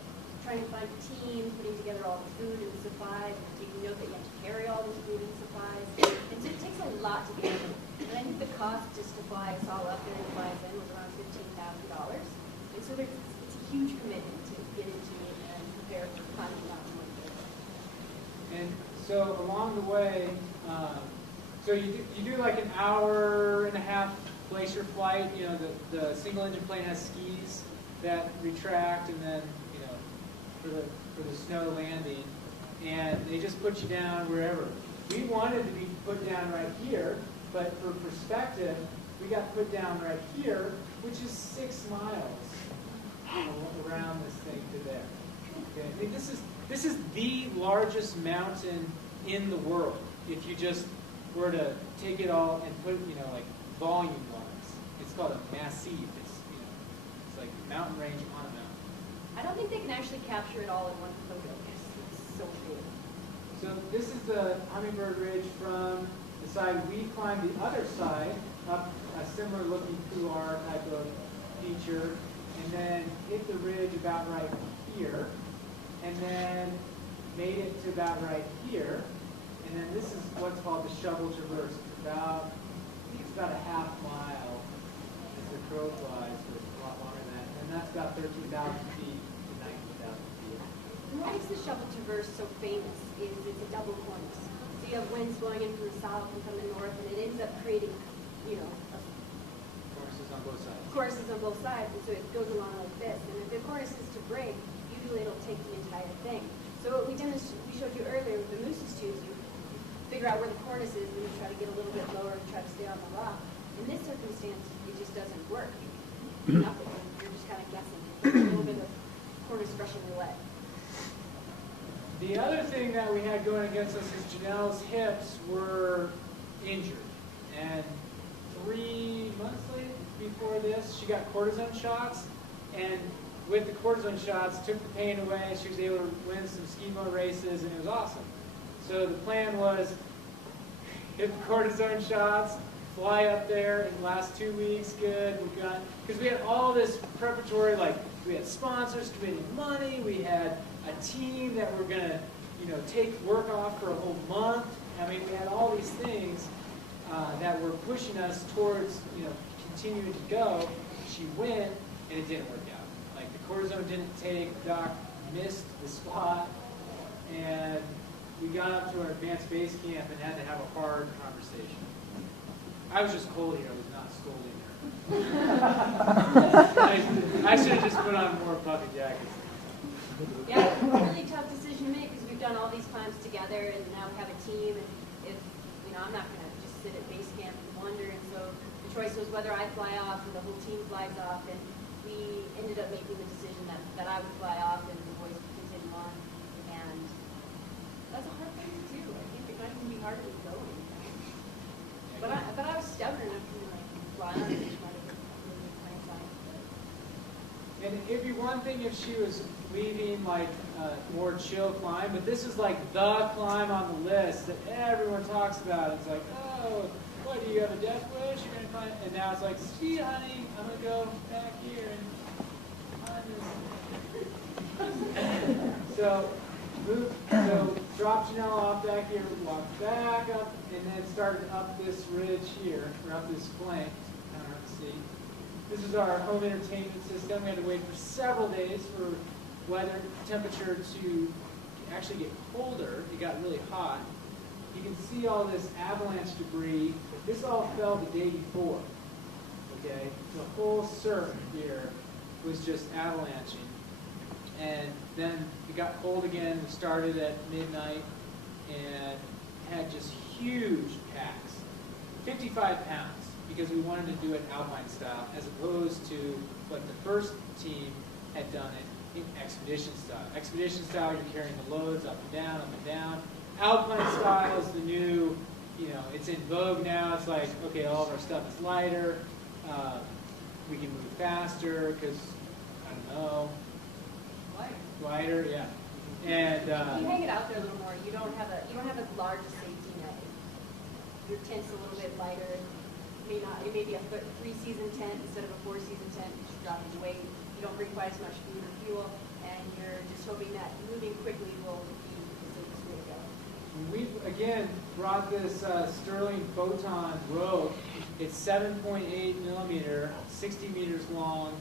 trying to find a team, putting together all the food and supplies, and taking note that you have to carry all this food and supplies. And so it takes a lot to get it. And I think the cost just to fly us all up there and fly us in was around $15,000. And so it's a huge commitment to get into it and prepare for climbing the mountain like this. And so along the way, so you do like an hour and a half glacier flight. The single engine plane has skis that retract, and then for the snow landing, and they just put you down wherever. We wanted to be put down right here, but for perspective, we got put down right here, which is 6 miles around this thing to there. Okay, I mean, this is the largest mountain in the world. If you just were to take it all and put it, like volume-wise, it's called a massif. It's like a mountain range on a mountain. I don't think they can actually capture it all in one photo. It's so big. So this is the Hummingbird Ridge from the side we climbed the other side, up a similar looking couloir type of feature, and then hit the ridge about right here, and then made it to about right here, and then this is what's called the shovel traverse. I think it's about a half mile as the crow flies, but it's a lot longer than that, and that's about 13,000 feet to 19,000 feet. What makes the shovel traverse so famous is it's a double cornice. So you have winds blowing in from the south and from the north, and it ends up creating, Courses on both sides. courses on both sides, and so it goes along like this. And if the cornice is to break, usually it'll take the entire thing. So what we showed you earlier with the moose's tubes, you figure out where the cornice is, and you try to get a little bit lower and try to stay on the rock. In this circumstance, it just doesn't work. Nothing. You're just kind of guessing. It's a little bit of cornice Russian roulette. The other thing that we had going against us is Janelle's hips were injured. And 3 months before this, she got cortisone shots. And with the cortisone shots, took the pain away. She was able to win some ski-mo races, and it was awesome. So the plan was get the cortisone shots, fly up there in the last 2 weeks, good. Because we had all this preparatory, like we had sponsors committing money, we had a team that were going to, take work off for a whole month. I mean, we had all these things that were pushing us towards, continuing to go. She went, and it didn't work out. Like the cortisone didn't take, the doc missed the spot, and we got up to our advanced base camp and had to have a hard conversation. I was just cold here, I was not scolding her. I should have just put on more puffy jackets. Yeah, it's a really tough decision to make because we've done all these climbs together, and now we have a team. And if I'm not going to just sit at base camp and wonder. And so the choice was whether I fly off or the whole team flies off. And we ended up making the decision that I would fly off and the boys would continue on. And that's a hard thing to do. I think it might even be harder than going. But I was stubborn enough to fly on and try to get the plans on. And it'd be one thing if she was leaving like a more chill climb, but this is like the climb on the list that everyone talks about. It's like, oh, what, do you have a death wish? You're going to climb? And now it's like, see, honey, I'm going to go back here and climb this. So dropped Janelle off back here, walked back up, and then started up this ridge here, or up this flank. Kind of hard to see. This is our home entertainment system. We had to wait for several days for weather temperature to actually get colder. It got really hot. You can see all this avalanche debris. This all fell the day before. Okay, the whole surf here was just avalanching, And then it got cold again. We started at midnight and had just huge packs, 55 pounds, because we wanted to do it alpine style, as opposed to what the first team had done it in expedition style. Expedition style, you're carrying the loads up and down, up and down. Alpine style is the new, it's in vogue now. It's like, okay, all of our stuff is lighter. We can move faster because, I don't know. Lighter, yeah. And you hang it out there a little more. You don't have a large safety net. Your tent's a little bit lighter. It may be a 3-season tent instead of a 4-season tent. You drop in weight. You don't bring quite as much food or fuel, and you're just hoping that moving quickly will be the safest way to go. We've again brought this Sterling Photon rope. It's 7.8 millimeter, 60 meters long,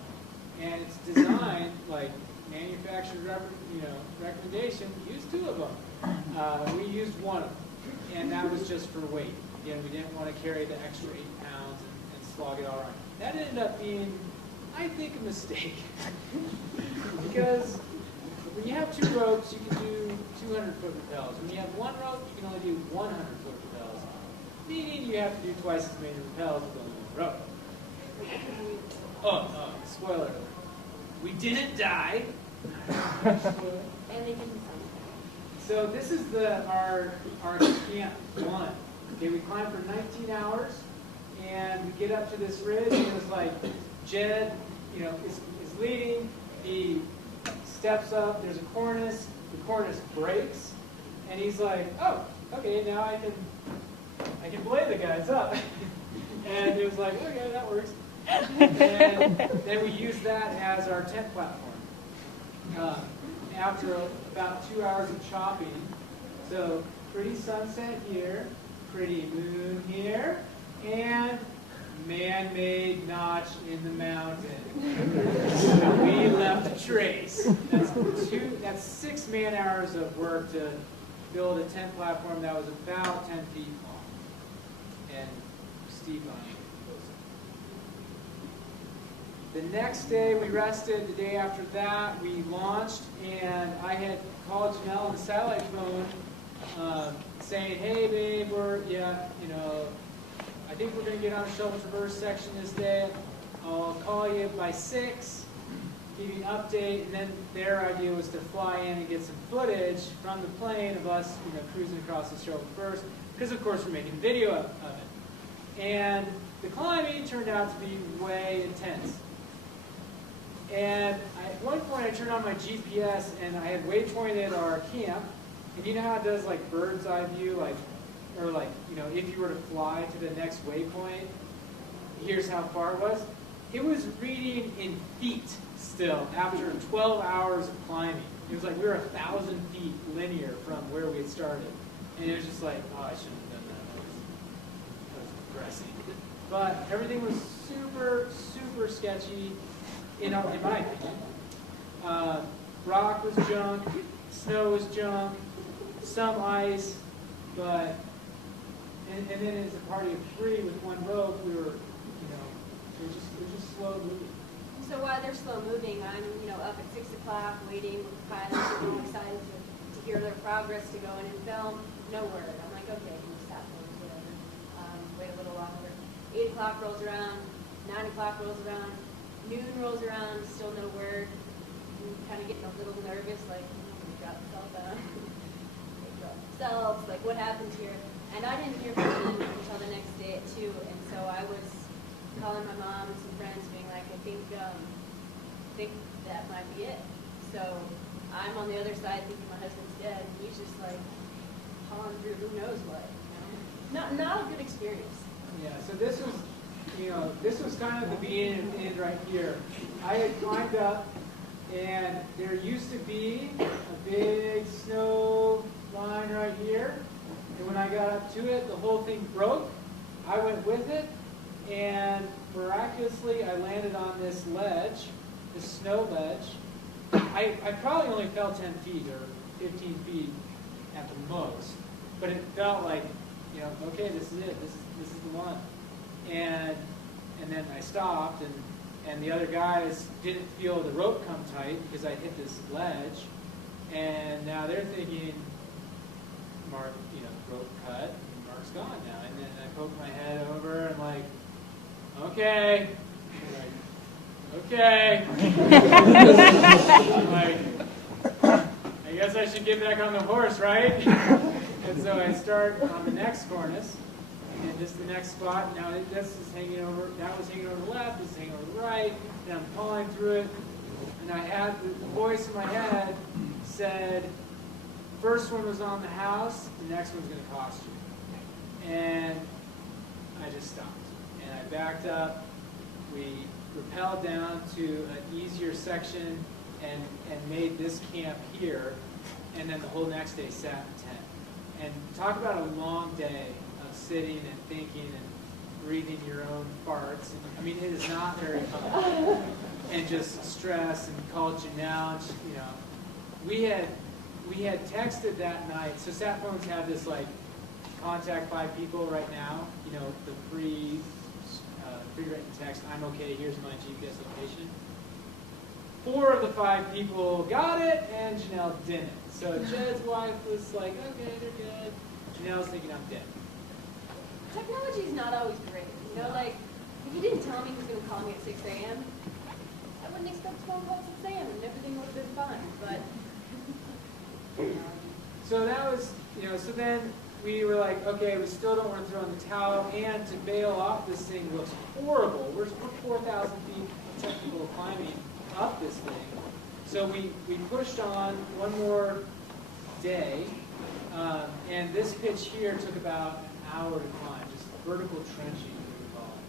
and it's designed like manufacturer recommendation. Use 2 of them. We used 1 of them, and that was just for weight. Again, we didn't want to carry the extra 8 pounds and slog it all around. That ended up being, I think, a mistake because when you have 2 ropes, you can do 200-foot rappels. When you have 1 rope, you can only do 100-foot rappels, meaning you have to do twice as many rappels with only 1 rope. Oh, spoiler alert. We didn't die. And they can be fun. So this is our camp 1. Okay, we climbed for 19 hours, and we get up to this ridge, and it was like Jed, is leading. He steps up. There's a cornice. The cornice breaks, and he's like, "Oh, okay, now I can belay the guys up." And it was like, "Okay, that works." And then we used that as our tent platform. After about 2 hours of chopping, so pretty sunset here, pretty moon here, and man-made notch in the mountain. So we left a trace. That's 6 man-hours of work to build a tent platform that was about 10 feet long and steep on it. The next day we rested. The day after that we launched, and I had called Janelle on the satellite phone saying, "Hey babe, I think we're going to get on a shuttle traverse section this day. I'll call you by 6, give you an update." And then their idea was to fly in and get some footage from the plane of us cruising across the shuttle traverse, because of course we're making video of it. And the climbing turned out to be way intense. And at one point I turned on my GPS and I had waypointed our camp, and you know how it does like bird's eye view, if you were to fly to the next waypoint, here's how far it was. It was reading in feet still after 12 hours of climbing. It was like we were 1,000 feet linear from where we had started. And it was just like, oh, I shouldn't have done that. That was depressing. But everything was super, super sketchy, in my opinion. Rock was junk, snow was junk, some ice, but, and then as a party of 3 with 1 rope, we were, it was just slow moving. So while they're slow moving, I'm up at 6 o'clock waiting with the pilots, getting all excited to hear their progress to go in and film. No word. I'm like, okay, I can stop them, whatever. Wait a little longer. 8 o'clock rolls around, 9 o'clock rolls around, noon rolls around, still no word. I'm kind of getting a little nervous, like, we dropped the cell phone. They dropped themselves, like, what happened here? And I didn't hear from them until the next day at 2, and so I was calling my mom and some friends, being like, I think that might be it. So I'm on the other side thinking my husband's dead, and he's just like hauling through who knows what. Not a good experience. Yeah. So this was kind of the beginning and end right here. I had climbed up, and there used to be a big snow line right here, and when I got up to it, the whole thing broke. I went with it, and miraculously I landed on this ledge, this snow ledge. I probably only fell 10 feet or 15 feet at the most, but it felt like, okay, this is it, this is the one. And then I stopped, and and the other guys didn't feel the rope come tight because I hit this ledge, and now they're thinking, Mark, rope cut, and Mark's gone now. And then I poke my head over, and I'm like, okay. Okay. I'm like, I guess I should get back on the horse, right? And so I start on the next cornice, and just the next spot. Now this is hanging over. That was hanging over the left. This is hanging over the right. And I'm pawing through it, and I had the voice in my head said, "First one was on the house. The next one's going to cost you." And I just stopped, and I backed up. We rappelled down to an easier section and made this camp here, and then the whole next day sat in the tent. And talk about a long day of sitting and thinking and breathing your own farts. And, I mean, it is not very fun. And just stress and called Janelle. We had texted that night. So sat phones have this like contact 5 people right now. The pre-written text. I'm okay. Here's my GPS location. 4 of the 5 people got it, and Janelle didn't. So Jed's wife was like, okay, they're good. Janelle's thinking I'm dead. Technology is not always great. Like, if you didn't tell me he was going to call me at 6 a.m., I wouldn't expect a phone call at 6 a.m. and everything would have been fine. But, So that was, so then we were like, okay, we still don't want to throw in the towel, and to bail off this thing looks horrible. We're 4,000 feet of technical climbing up this thing. So we pushed on one more day, and this pitch here took about an hour to climb, just vertical trenching, we would call it.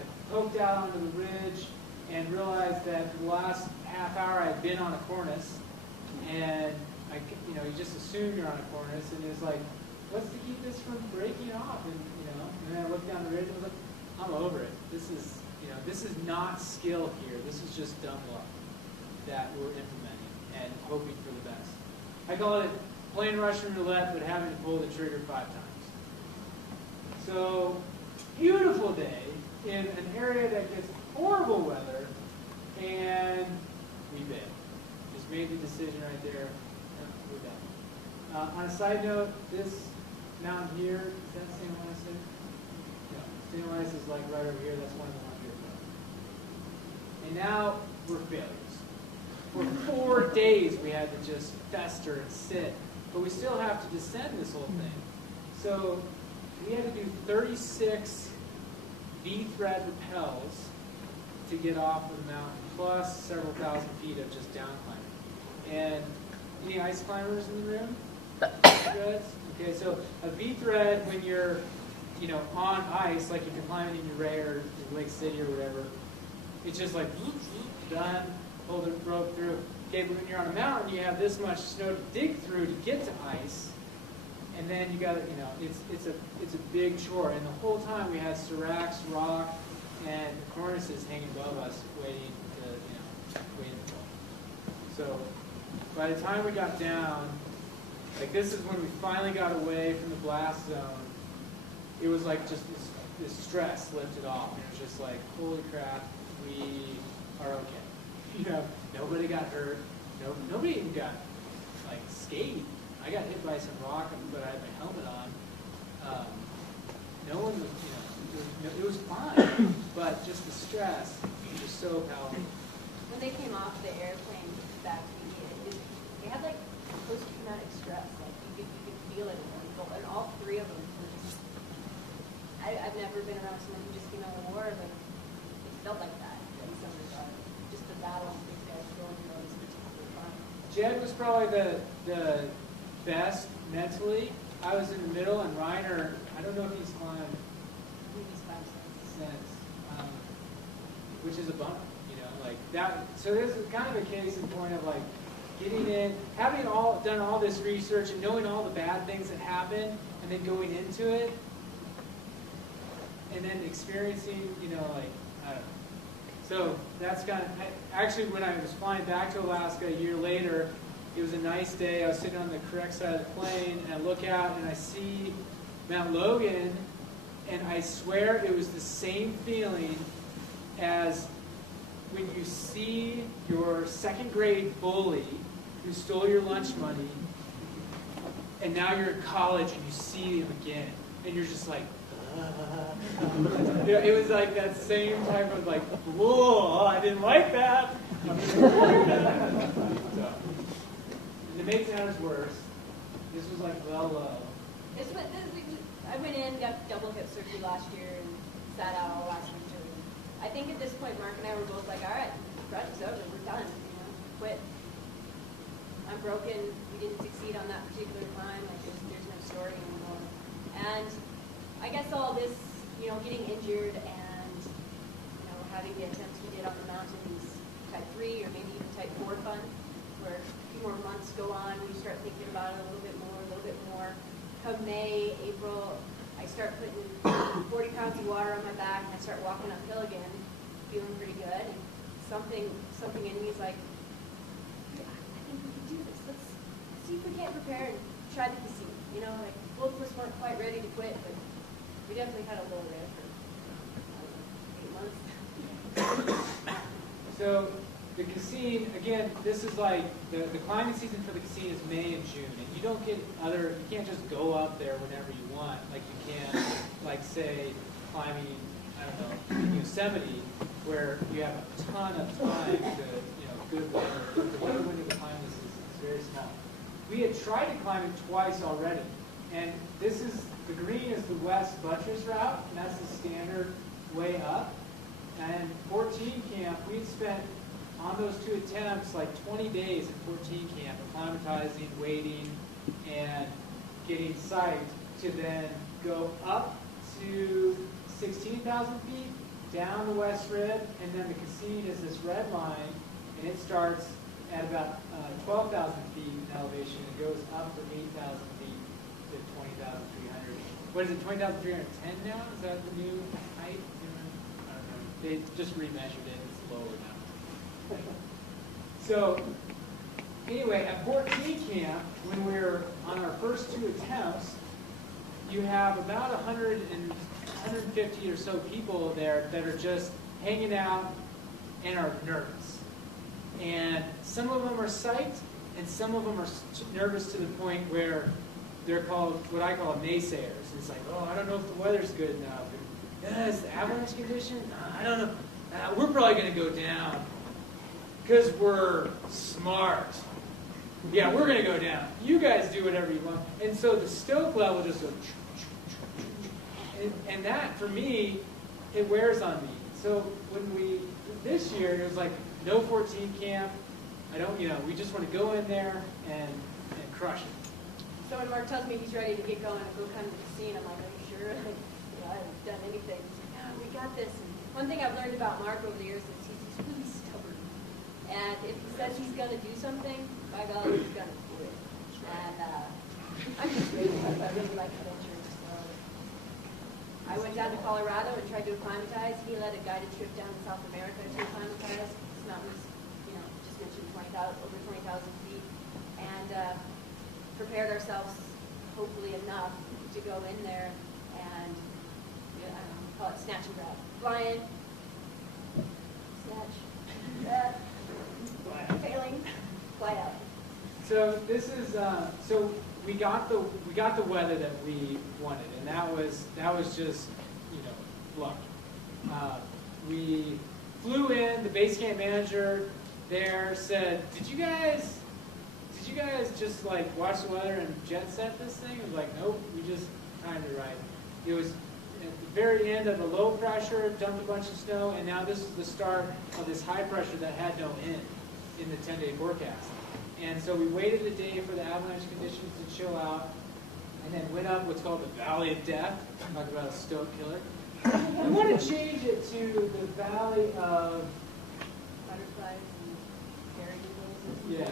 I poked out onto the ridge and realized that for the last half hour I'd been on a cornice, and you just assume you're on a cornice, and it's like, what's to keep this from breaking off? And then I looked down the ridge and I was like, I'm over it. This is not skill here. This is just dumb luck that we're implementing and hoping for the best. I call it plain Russian roulette, but having to pull the trigger 5 times. So, beautiful day in an area that gets horrible weather, and we bailed. Just made the decision right there. We're done. On a side note, this mountain here, is that St. Elias there? No, St. Elias is like right over here. That's one of the ones here. And now we're failures. For 4 days we had to just fester and sit, but we still have to descend this whole thing. So we had to do 36 V-thread rappels to get off of the mountain, plus several thousand feet of just down climbing. And any ice climbers in the room? Threads? Okay, so a V-thread when you're, on ice, like if you're climbing in your Ray or Lake City or whatever, it's just like done, pull the rope through. Okay, but when you're on a mountain, you have this much snow to dig through to get to ice, and then you got to, it's a big chore. And the whole time we had seracs, rock, and cornices hanging above us, waiting to fall. So by the time we got down, like this is when we finally got away from the blast zone. It was like just this stress lifted off, and it was just like, holy crap, we are okay. Nobody got hurt. Nobody even got like scathed. I got hit by some rock, but I had my helmet on. No one was, it was fine, but just the stress was so powerful. when they came off the airplane back to me, they had like post-traumatic stress. Like you could feel it in people, and all 3 of them were just. I've never been around someone who just came out of war. Like it felt like that in some regard. Just the battle these guys going through all this particular time. Jed was probably the best mentally. I was in the middle, and Reiner, I don't know if he's climbed since, which is a bummer, like that. So this is kind of a case in point of like getting in, having done all this research and knowing all the bad things that happen, and then going into it, and then experiencing, like, I don't know. So that's kind of, actually when I was flying back to Alaska a year later, it was a nice day. I was sitting on the correct side of the plane, and I look out and I see Mount Logan, and I swear it was the same feeling as when you see your second grade bully who stole your lunch money, and now you're in college and you see him again, and you're just like, it was like that same type of like, whoa, I didn't like that. So, and to make matters worse, this was like well low. I went in, got double hip surgery last year, and sat out all last winter. And I think at this point, Mark and I were both like, all right, project's over, we're done, quit. I'm broken. We didn't succeed on that particular time. Like there's no story anymore. And I guess all this, getting injured and having the attempts we did on the mountains, type 3 or maybe even type 4 fun, where a few more months go on, we start thinking about it a little bit more. Come May, April, I start putting 40 pounds of water on my back and I start walking uphill again, feeling pretty good. And something in me is like, do this. Let's see if we can't prepare and try the casino. Like both of us weren't quite ready to quit, but we definitely had a little there for 8 months. So the casino, again, this is like the climbing season for the casino is May and June, and you can't just go up there whenever you want, like you can, like say, climbing, I don't know, Yosemite, where you have a ton of time to, good weather. The weather window to climb this is very small. We had tried to climb it twice already, and the green is the west buttress route, and that's the standard way up. And 14 camp, we'd spent on those 2 attempts like 20 days at 14 camp, acclimatizing, waiting, and getting psyched to then go up to 16,000 feet, down the west rib, and then the casino is this red line, and it starts at about 12,000 feet in elevation. It goes up from 8,000 feet to 20,300. What is it, 20,310 now? Is that the new height? I don't know. They just remeasured it. It's lower now. So anyway, at 14 camp, when we were on our first 2 attempts, you have about 150 or so people there that are just hanging out and are nervous. And some of them are psyched, and some of them are nervous to the point where they're called, what I call naysayers. It's like, oh, I don't know if the weather's good enough. Is the avalanche condition? I don't know. We're probably going to go down because we're smart. Yeah, we're going to go down. You guys do whatever you want. And so the stoke level just goes, and that, for me, it wears on me. So this year, it was like, no 14 camp. We just want to go in there and crush it. So when Mark tells me he's ready to get going and go come to the scene, I'm like, are you sure? I haven't done anything. He's like, yeah, we got this. And one thing I've learned about Mark over the years is he's really stubborn. And if he says he's going to do something, by golly, he's going to do it. And I'm just grateful. I really like adventure. So I went down to Colorado and tried to acclimatize. He led a guided trip down to South America to acclimatize. This mountain was, just mentioned over 20,000 feet. And prepared ourselves, hopefully enough, to go in there and, call it snatch and grab. Fly in, snatch, grab, failing, fly out. So this is so we got the weather that we wanted, and that was just luck. We flew in. The base camp manager there said, "Did you guys just like watch the weather and jet set this thing?" It was like, "Nope, we just timed it right." It was at the very end of the low pressure, dumped a bunch of snow, and now this is the start of this high pressure that had no end in the 10-day forecast. And so we waited a day for the avalanche conditions to chill out, and then went up what's called the Valley of Death. Talk about a stoke killer. We want to change it to the Valley of Butterflies and fairy eagles. Yeah,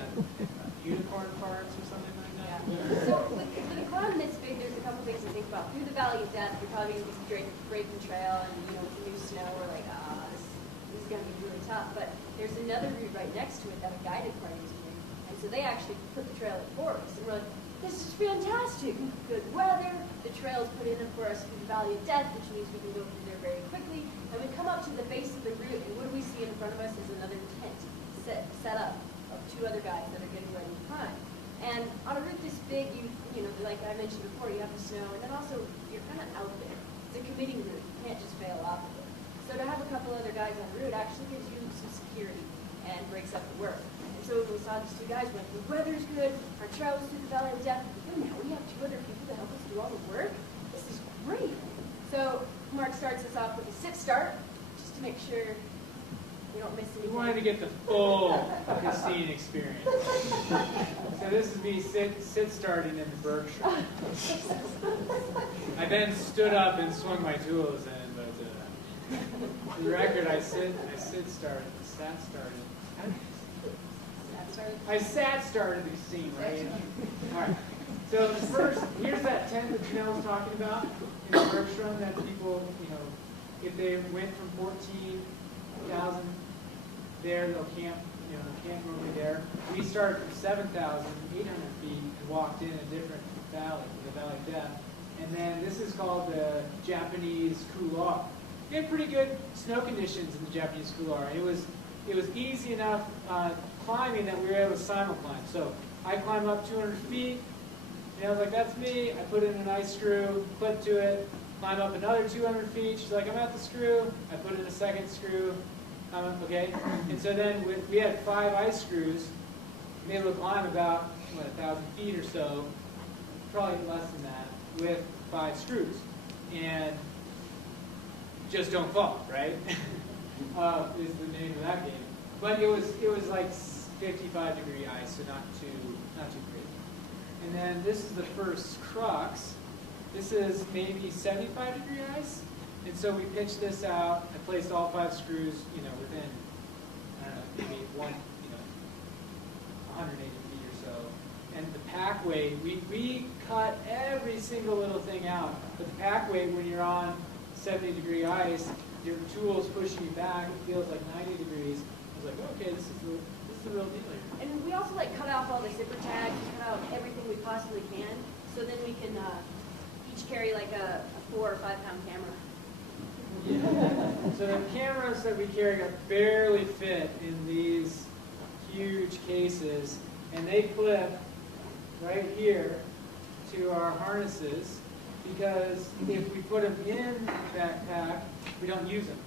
unicorn farts or something like that. Yeah. So with a climb this big, there's a couple things to think about. Through the Valley of Death, you're probably going to be breaking trail, and with the new snow, we're like, this is going to be really tough. But there's another route right next to it that a guided party is doing, and And so they actually put the trail in for us. And we're like, this is fantastic. Good weather. The trail's put in for us through the Valley of Death, which means we can go through there very quickly. And we come up to the base of the route, and what do we see in front of us is another tent set up of 2 other guys that are getting ready to climb. And on a route this big, you know, like I mentioned before, you have the snow, and then also you're kind of out there. It's a committing route. You can't just fail off of it. So to have a couple other guys on the route actually gives you some security and breaks up the work. And so when we saw these 2 guys, we're like, the weather's good, our trail was through the Valley of Death, and now we have 2 other people to help us do all the work. This is great. So Mark starts us off with a sit start, just to make sure we don't miss anything. We wanted to get the full Cassine experience. So this is me sit starting in the Berkshire. I then stood up and swung my tools in, but for the record, I sit started, sat started. I sat started the Cassine, right? All right. So the first, here's that tent that Janelle was talking about in the Berkshire that people, you know, if they went from 14,000 there, they'll camp, you know, they'll camp normally there. We started from 7,800 feet and walked in a different valley, the Valley of Death. And then this is called the Japanese couloir. We had pretty good snow conditions in the Japanese couloir. It was easy enough climbing that we were able to simulclimb. So I climb up 200 feet, and I was like, that's me. I put in an ice screw, clip to it, climb up another 200 feet. She's like, I'm at the screw. I put in a second screw. Okay, and so then we had 5 ice screws. We were able to climb about 1,000 feet or so, probably less than that, with 5 screws, and just don't fall, right? Is the name of that game. But it was like 55-degree ice, so not too crazy. And then this is the first crux. This is maybe 75-degree ice. And so we pitched this out. I placed all 5 screws, you know, within, I don't know, maybe 180 feet or so. And the pack weight, we cut every single little thing out. But the pack weight, when you're on 70-degree ice, your tools pushing you back, it feels like 90 degrees. I was like, okay, this is the real deal here. And we also cut off all the zipper tags, cut out everything we possibly can, so then we can each carry like a 4 or 5 pound camera. Yeah. So the cameras that we carry barely fit in these huge cases, and they clip right here to our harnesses, because if we put them in the backpack, we don't use them.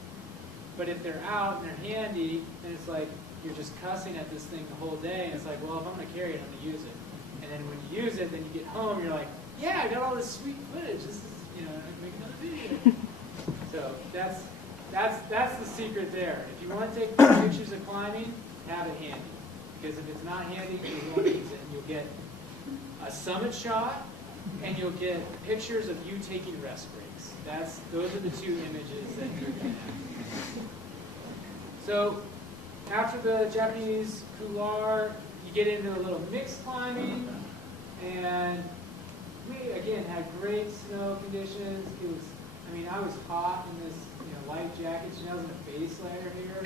But if they're out and they're handy, then it's like you're just cussing at this thing the whole day, and it's like, well, if I'm going to carry it, I'm going to use it. And then when you use it, then you get home, you're like, yeah, I got all this sweet footage. This is, you know, I can make another video. So that's the secret there. If you want to take pictures of climbing, have it handy. Because if it's not handy, you won't use it. And you'll get a summit shot, and you'll get pictures of you taking rest breaks. Those are the 2 images that you're going to have. So after the Japanese couloir, you get into a little mixed climbing, and we again had great snow conditions. It was, I was hot in this, light jacket. Janelle's in a base layer here.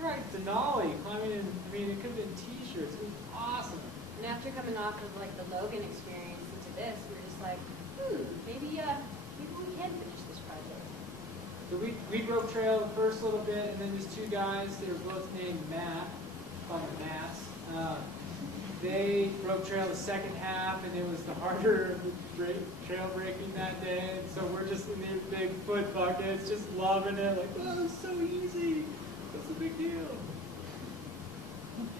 Right, Denali climbing in. It could have been t-shirts. It was awesome. And after coming off of like the Logan experience into this, we were just like, maybe we can finish this project. So we broke trail the first little bit, and then these 2 guys, they were both named Matt, called them Matts. They broke trail the second half, and it was the harder trail breaking that day. And so we're just in these big foot buckets, just loving it, like, oh, it's so easy. What's the big deal?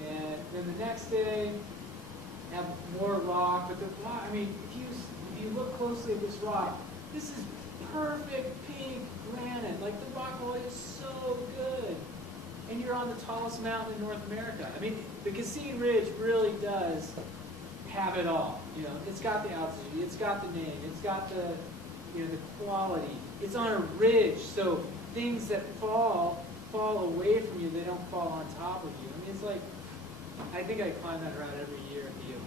And then the next day, have more rock, but the rock, if you look closely at this rock, this is perfect pink granite. Like, the rock quality is so good. And you're on the tallest mountain in North America. The Cassine Ridge really does have it all. It's got the altitude, it's got the name, it's got the quality. It's on a ridge, so things that fall away from you, they don't fall on top of you. It's like, I think I climb that route every year at the OU.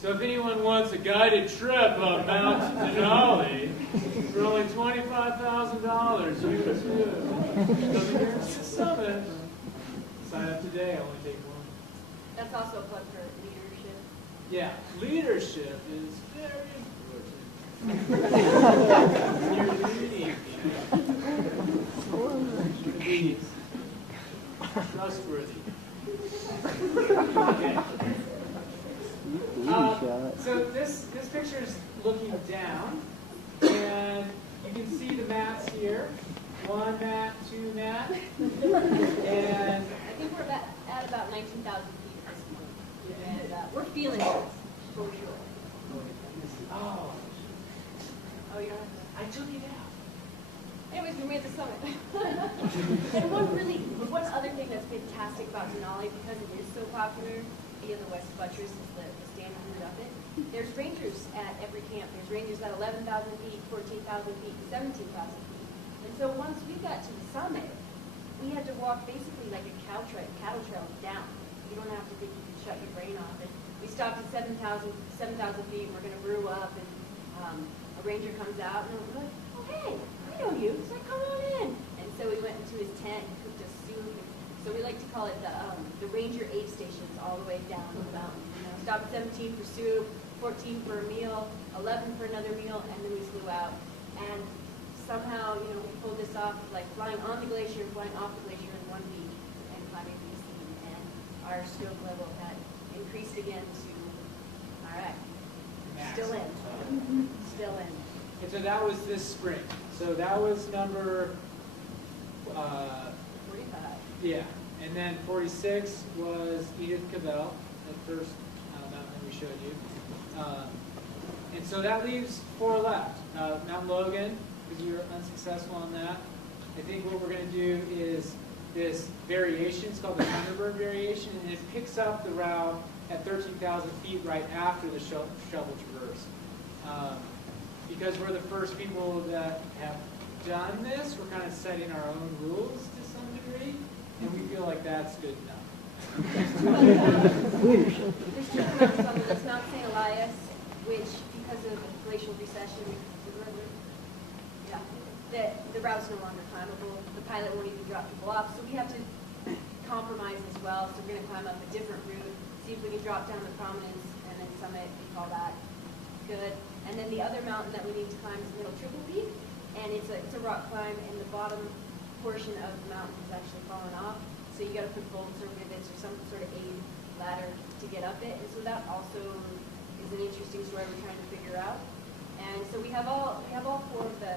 So if anyone wants a guided trip up Mount Denali for only $25,000, you can do. Doesn't guarantee the summit. Sign up today, I only take 1. That's also a plug for leadership. Yeah, leadership is very important. You're leading, be trustworthy. Okay. So this picture is looking down, and you can see the mats here. 1 mat, 2 mat, and I think we're at about 19,000 feet at this point. And we're feeling this, for sure. oh, Oh, you don't have to. I took it out. Anyways, we made the summit. And one other thing that's fantastic about Denali, because it is so popular via the West Buttress, is the standard route up it. There's rangers at every camp. There's rangers at 11,000 feet, 14,000 feet, 17,000 feet. And so once we got to the summit, we had to walk basically like a cattle trail down. You don't have to think you can shut your brain off. And we stopped at 7,000 feet, and we're going to brew up, and a ranger comes out, and we're like, oh, hey, I know you. He's like, come on in. And so we went into his tent and cooked us soup. So we like to call it the ranger aid stations all the way down the mountain. You know, stop at 17 for soup, 14 for a meal, 11 for another meal, and then we flew out. And somehow, you know, we pulled this off, like flying on the glacier, flying off the glacier in 1 week, and climbing the scene. And our stroke level had increased again to, all right, still in, still in. And so that was this spring. So that was number 45. yeah, and then 46 was Edith Cavell, the first mountain that we showed you. And so that leaves 4 left. Mount Logan, because you were unsuccessful on that. I think what we're going to do is this variation. It's called the Thunderbird variation, and it picks up the route at 13,000 feet right after the shovel traverse. Because we're the first people that have done this, we're kind of setting our own rules to some degree, and we feel like that's good enough. There's two mountains on this Mount St. Elias, which, because of the glacial recession, the route's no longer climbable. The pilot won't even drop people off, so we have to compromise as well. So we're going to climb up a different route, see if we can drop down the Prominence and then summit. We call that good. And then the other mountain that we need to climb is Middle Triple Peak, and it's a rock climb, and the bottom portion of the mountain has actually fallen off. So you got to put bolts or rivets or some sort of aid ladder to get up it. And so that also is an interesting story we're trying to figure out. And so we have all 4 of the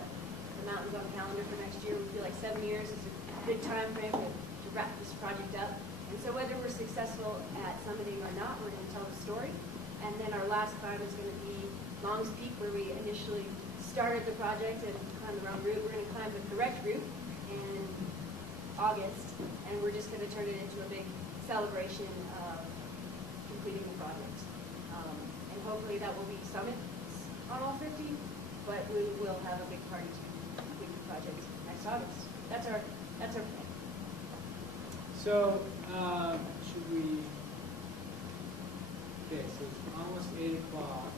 mountains on the calendar for next year. We feel like 7 years is a good time frame to wrap this project up. And so whether we're successful at summiting or not, we're going to tell the story. And then our last climb is going to be Long's Peak, where we initially started the project and climbed the wrong route. We're going to climb the correct route in August, and we're just going to turn it into a big celebration of completing the project. And hopefully that will be summits on all 50, but we will have a big party to complete the project next August. That's our plan. So, should we... Okay, so it's almost 8 o'clock.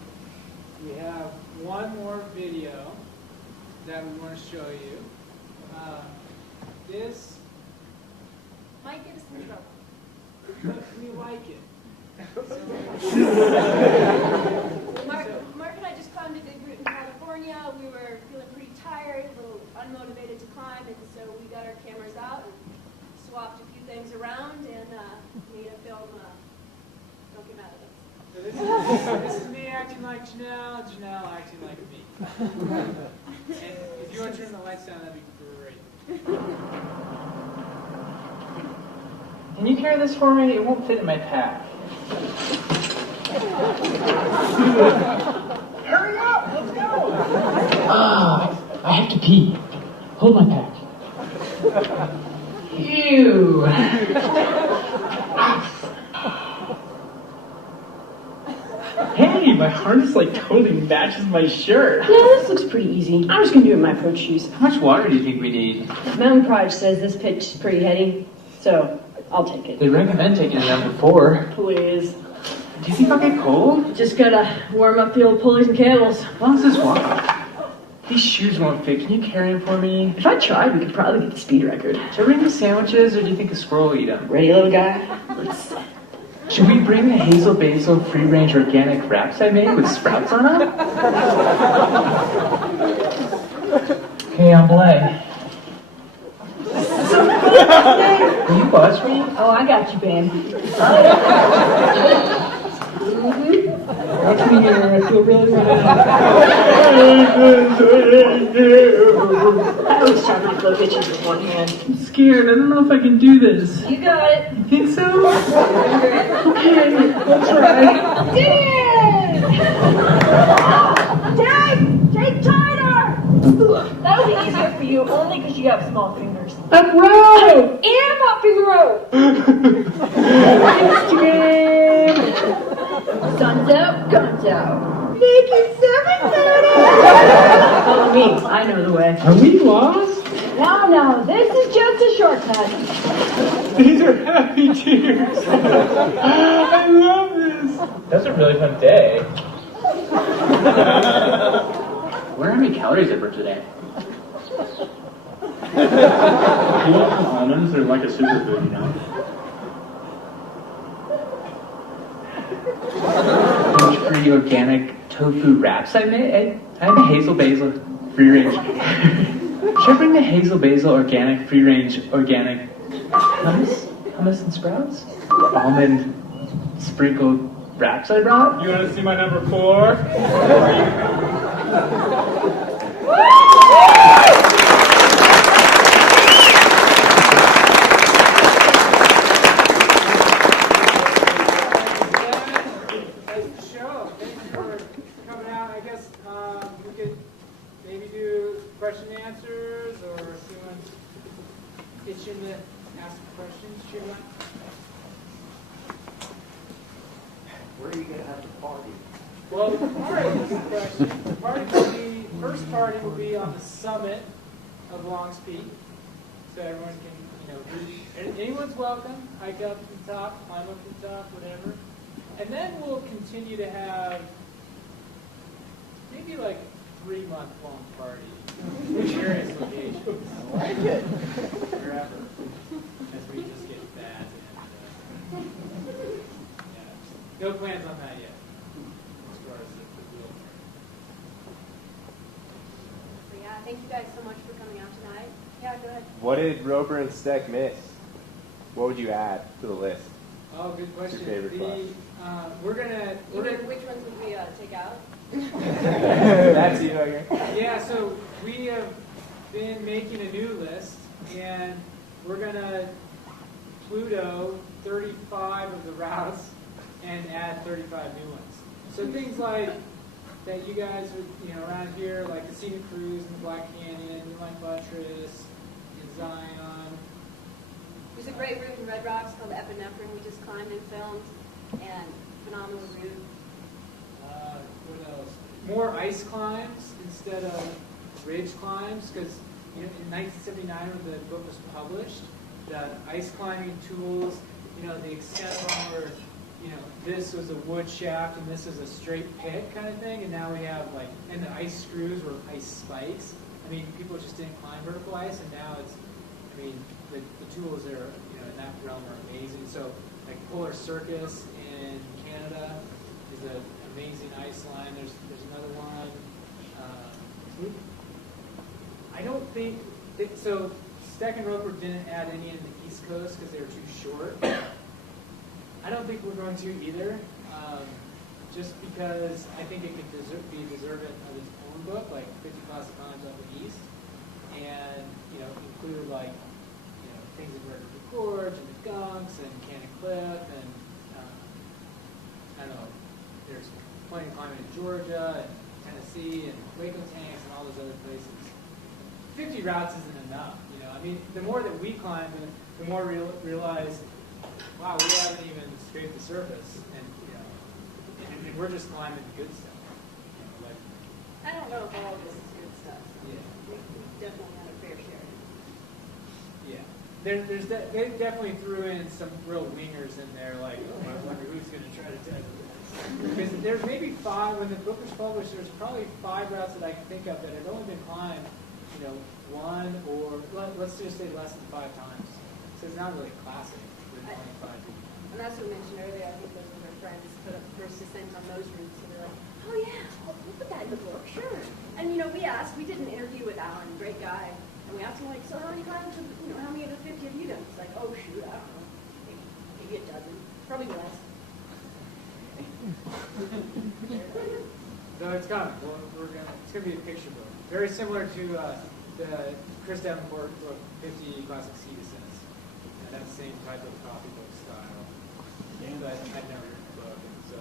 We have one more video that we want to show you. This, Might get us in trouble. but we like it. Mark and I just climbed a big route in California. We were feeling pretty tired, a little unmotivated to climb, and so we got our cameras out and swapped a few things around and made a film. Don't get mad at us. So this is me acting like Janelle, Janelle acting like me. And if you want to turn the lights down, that'd be great. Can you carry this for me? It won't fit in my pack. Hurry up! Let's go! I have to pee. Hold my pack. Ew! Hey, my harness like totally matches my shirt. Yeah, this looks pretty easy. I'm just gonna do it in my approach shoes. How much water do you think we need? Mountain Pride says this pitch is pretty heady, so I'll take it. They recommend taking it down before. Please. Do you think I'll get cold? Just gotta warm up the old pulleys and cables. How long does this walk? These shoes won't fit. Can you carry them for me? If I tried, we could probably get the speed record. Should I bring the sandwiches, or do you think a squirrel will eat them? Ready, little guy? Let's see. Should we bring the hazel basil free range organic wraps I made with sprouts on them? Hey, I'm Blay. Will you buzz me? Oh, I got you, Ben. Watch me here. I feel really bad. I always try to blow bitches with one hand. I'm scared. I don't know if I can do this. You got it. You think so? Okay, I'll try. Dad! Take tighter! That'll be easier for you only because you have small fingers. I'm right. And my finger roll! Instagram. Sun's out, guns out. Make it 7:30. Follow me, I know the way. Are we lost? No, this is just a shortcut. These are happy tears. I love this. That was a really fun day. Where how many calories I burned today? You want some almonds? They're like a superfood, you know? Free organic tofu wraps I made. I have a hazel basil free range. Should I bring the hazel basil organic free range organic hummus and sprouts? Almond sprinkled wraps I brought? You want to see my number 4? Question and answers, or if you want to itch in to ask questions, Sheila? Where are you going to have the party? Well, the party is the question. The party will be, first party will be on the summit of Longs Peak. So everyone can, anyone's welcome. Hike up to the top, climb up to the top, whatever. And then we'll continue to have maybe like a 3-month-long party. Various locations. I like it. Wherever. As we just get fat. And, no plans on that yet. As far as the wheel. So yeah, thank you guys so much for coming out tonight. Yeah, go ahead. What did Roper and Steck miss? What would you add to the list? Oh, good question. What's your favorite class? Which ones would we take out? That's you, okay. Yeah, so we have been making a new list, and we're going to Pluto 35 of the routes and add 35 new ones. So things like that you guys are, around here, like the Scenic Cruise in the Black Canyon, Moonlight Buttress, in Zion. There's a great route in Red Rocks called Epinephrine we just climbed and filmed, and phenomenal route. What else? More ice climbs instead of ridge climbs, because in 1979 when the book was published, the ice climbing tools, the extent of them were, this was a wood shaft and this is a straight pit kind of thing, and now we have and the ice screws were ice spikes. I mean, people just didn't climb vertical ice, and now it's, the tools that are, in that realm are amazing. So, like Polar Circus in Canada is an amazing ice line. There's another one. I don't think so. Steck and Roper didn't add any in the East Coast because they were too short. I don't think we're going to either, just because I think it could be deserving of its own book, like 50 Classic Climbs up the East, and include things in Red River Gorge and the Gunks and Cannon Cliff, and I don't know. There's plenty of climbing in Georgia and Tennessee and Waco Tanks and all those other places. 50 routes isn't enough, the more that we climb, the more we realize, wow, we haven't even scraped the surface, and and we're just climbing the good stuff. I don't know if all of this is good stuff. Yeah. We definitely had a fair share. Yeah. They definitely threw in some real wingers in there, I wonder who's going to try to test this. Because there's maybe 5, when the book was published, there's probably 5 routes that I can think of that have only been climbed, 1 or let's just say less than 5 times. So it's not really classic with only 5 people. And that's what I mentioned earlier. I think those of our friends put up first descent on those routes, and they're like, oh yeah, we'll put that in the book, sure. And we did an interview with Alan, great guy, and we asked him like, so how many climbs, how many of the 50 have you done? He's like, oh shoot, I don't know, maybe a dozen, probably less. So it's coming. It's gonna be a picture book, very similar to the Chris Davenport book, 50 Classic Sea Descents, and that's the same type of copybook style. But I've never written a book, and so.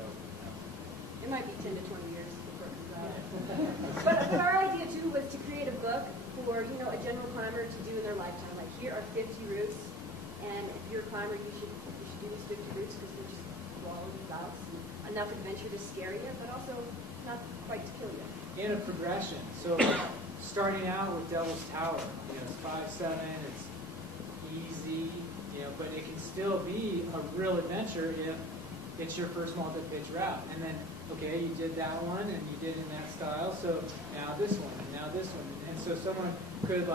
It might be 10 to 20 years before it comes out. But our idea too was to create a book for a general climber to do in their lifetime. Like, here are 50 routes, and if you're a climber, you should do these 50 routes because they're just walls and routes and enough adventure to scare you, but also not quite to kill you. And a progression. So starting out with Devil's Tower, it's 5-7, it's easy, but it can still be a real adventure if it's your first multi-pitch route. And then, okay, you did that one and you did in that style, so now this one, and now this one. And so someone could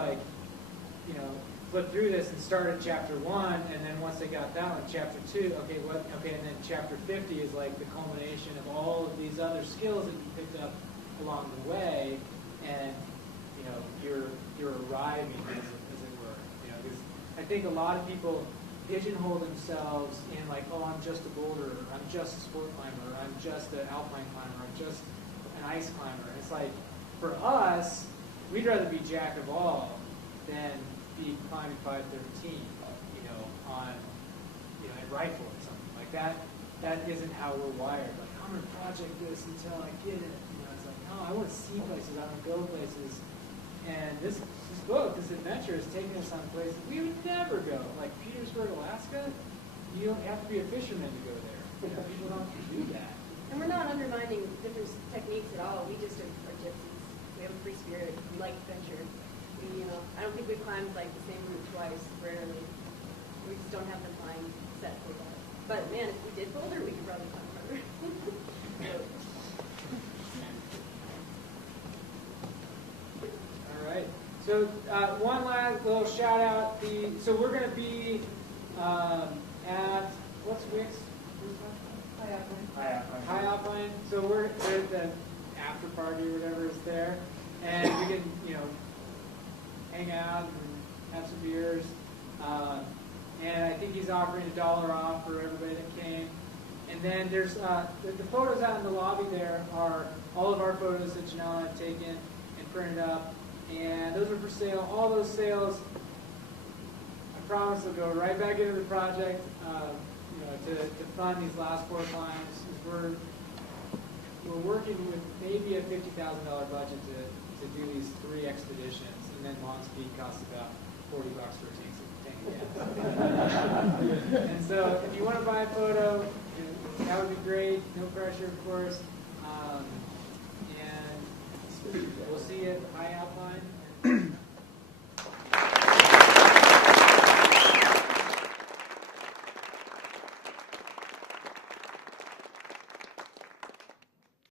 flip through this and start at chapter 1, and then once they got that one, chapter 2, and then chapter 50 is like the culmination of all of these other skills that you picked up along the way, and you're arriving, as it were. Because I think a lot of people pigeonhole themselves in like, oh, I'm just a boulder, or I'm just a sport climber, or I'm just an alpine climber, or I'm just an ice climber. It's like, for us, we'd rather be jack of all than be climbing 513, on a rifle or something like that. That isn't how we're wired. Like, I'm gonna project this until I get it. It's like, no, I want to see places, I want to go places. And this book, this adventure, is taking us on places we would never go. Like Petersburg, Alaska. You don't have to be a fisherman to go there. People don't do that. And we're not undermining different techniques at all. We just are gypsies. We have a free spirit. We like adventure. I don't think we've climbed like the same route twice, rarely. We just don't have the time set for that. But man, if we did boulder, we could probably climb further. All right. So one last little shout out. So we're going to be at what's Wick's? High Alpine. So we're at the after party or whatever is there, and we can hang out and have some beers. And I think he's offering $1 off for everybody that came. And then there's the photos out in the lobby there are all of our photos that Janelle and I have taken and printed up. And those are for sale. All those sales, I promise, will go right back into the project to fund these last 4 climbs. We're working with maybe a $50,000 budget to do these 3 expeditions, and then Long Speed costs about $40 for a tank. And so if you want to buy a photo, that would be great. No pressure, of course. And we'll see you at High Alpine.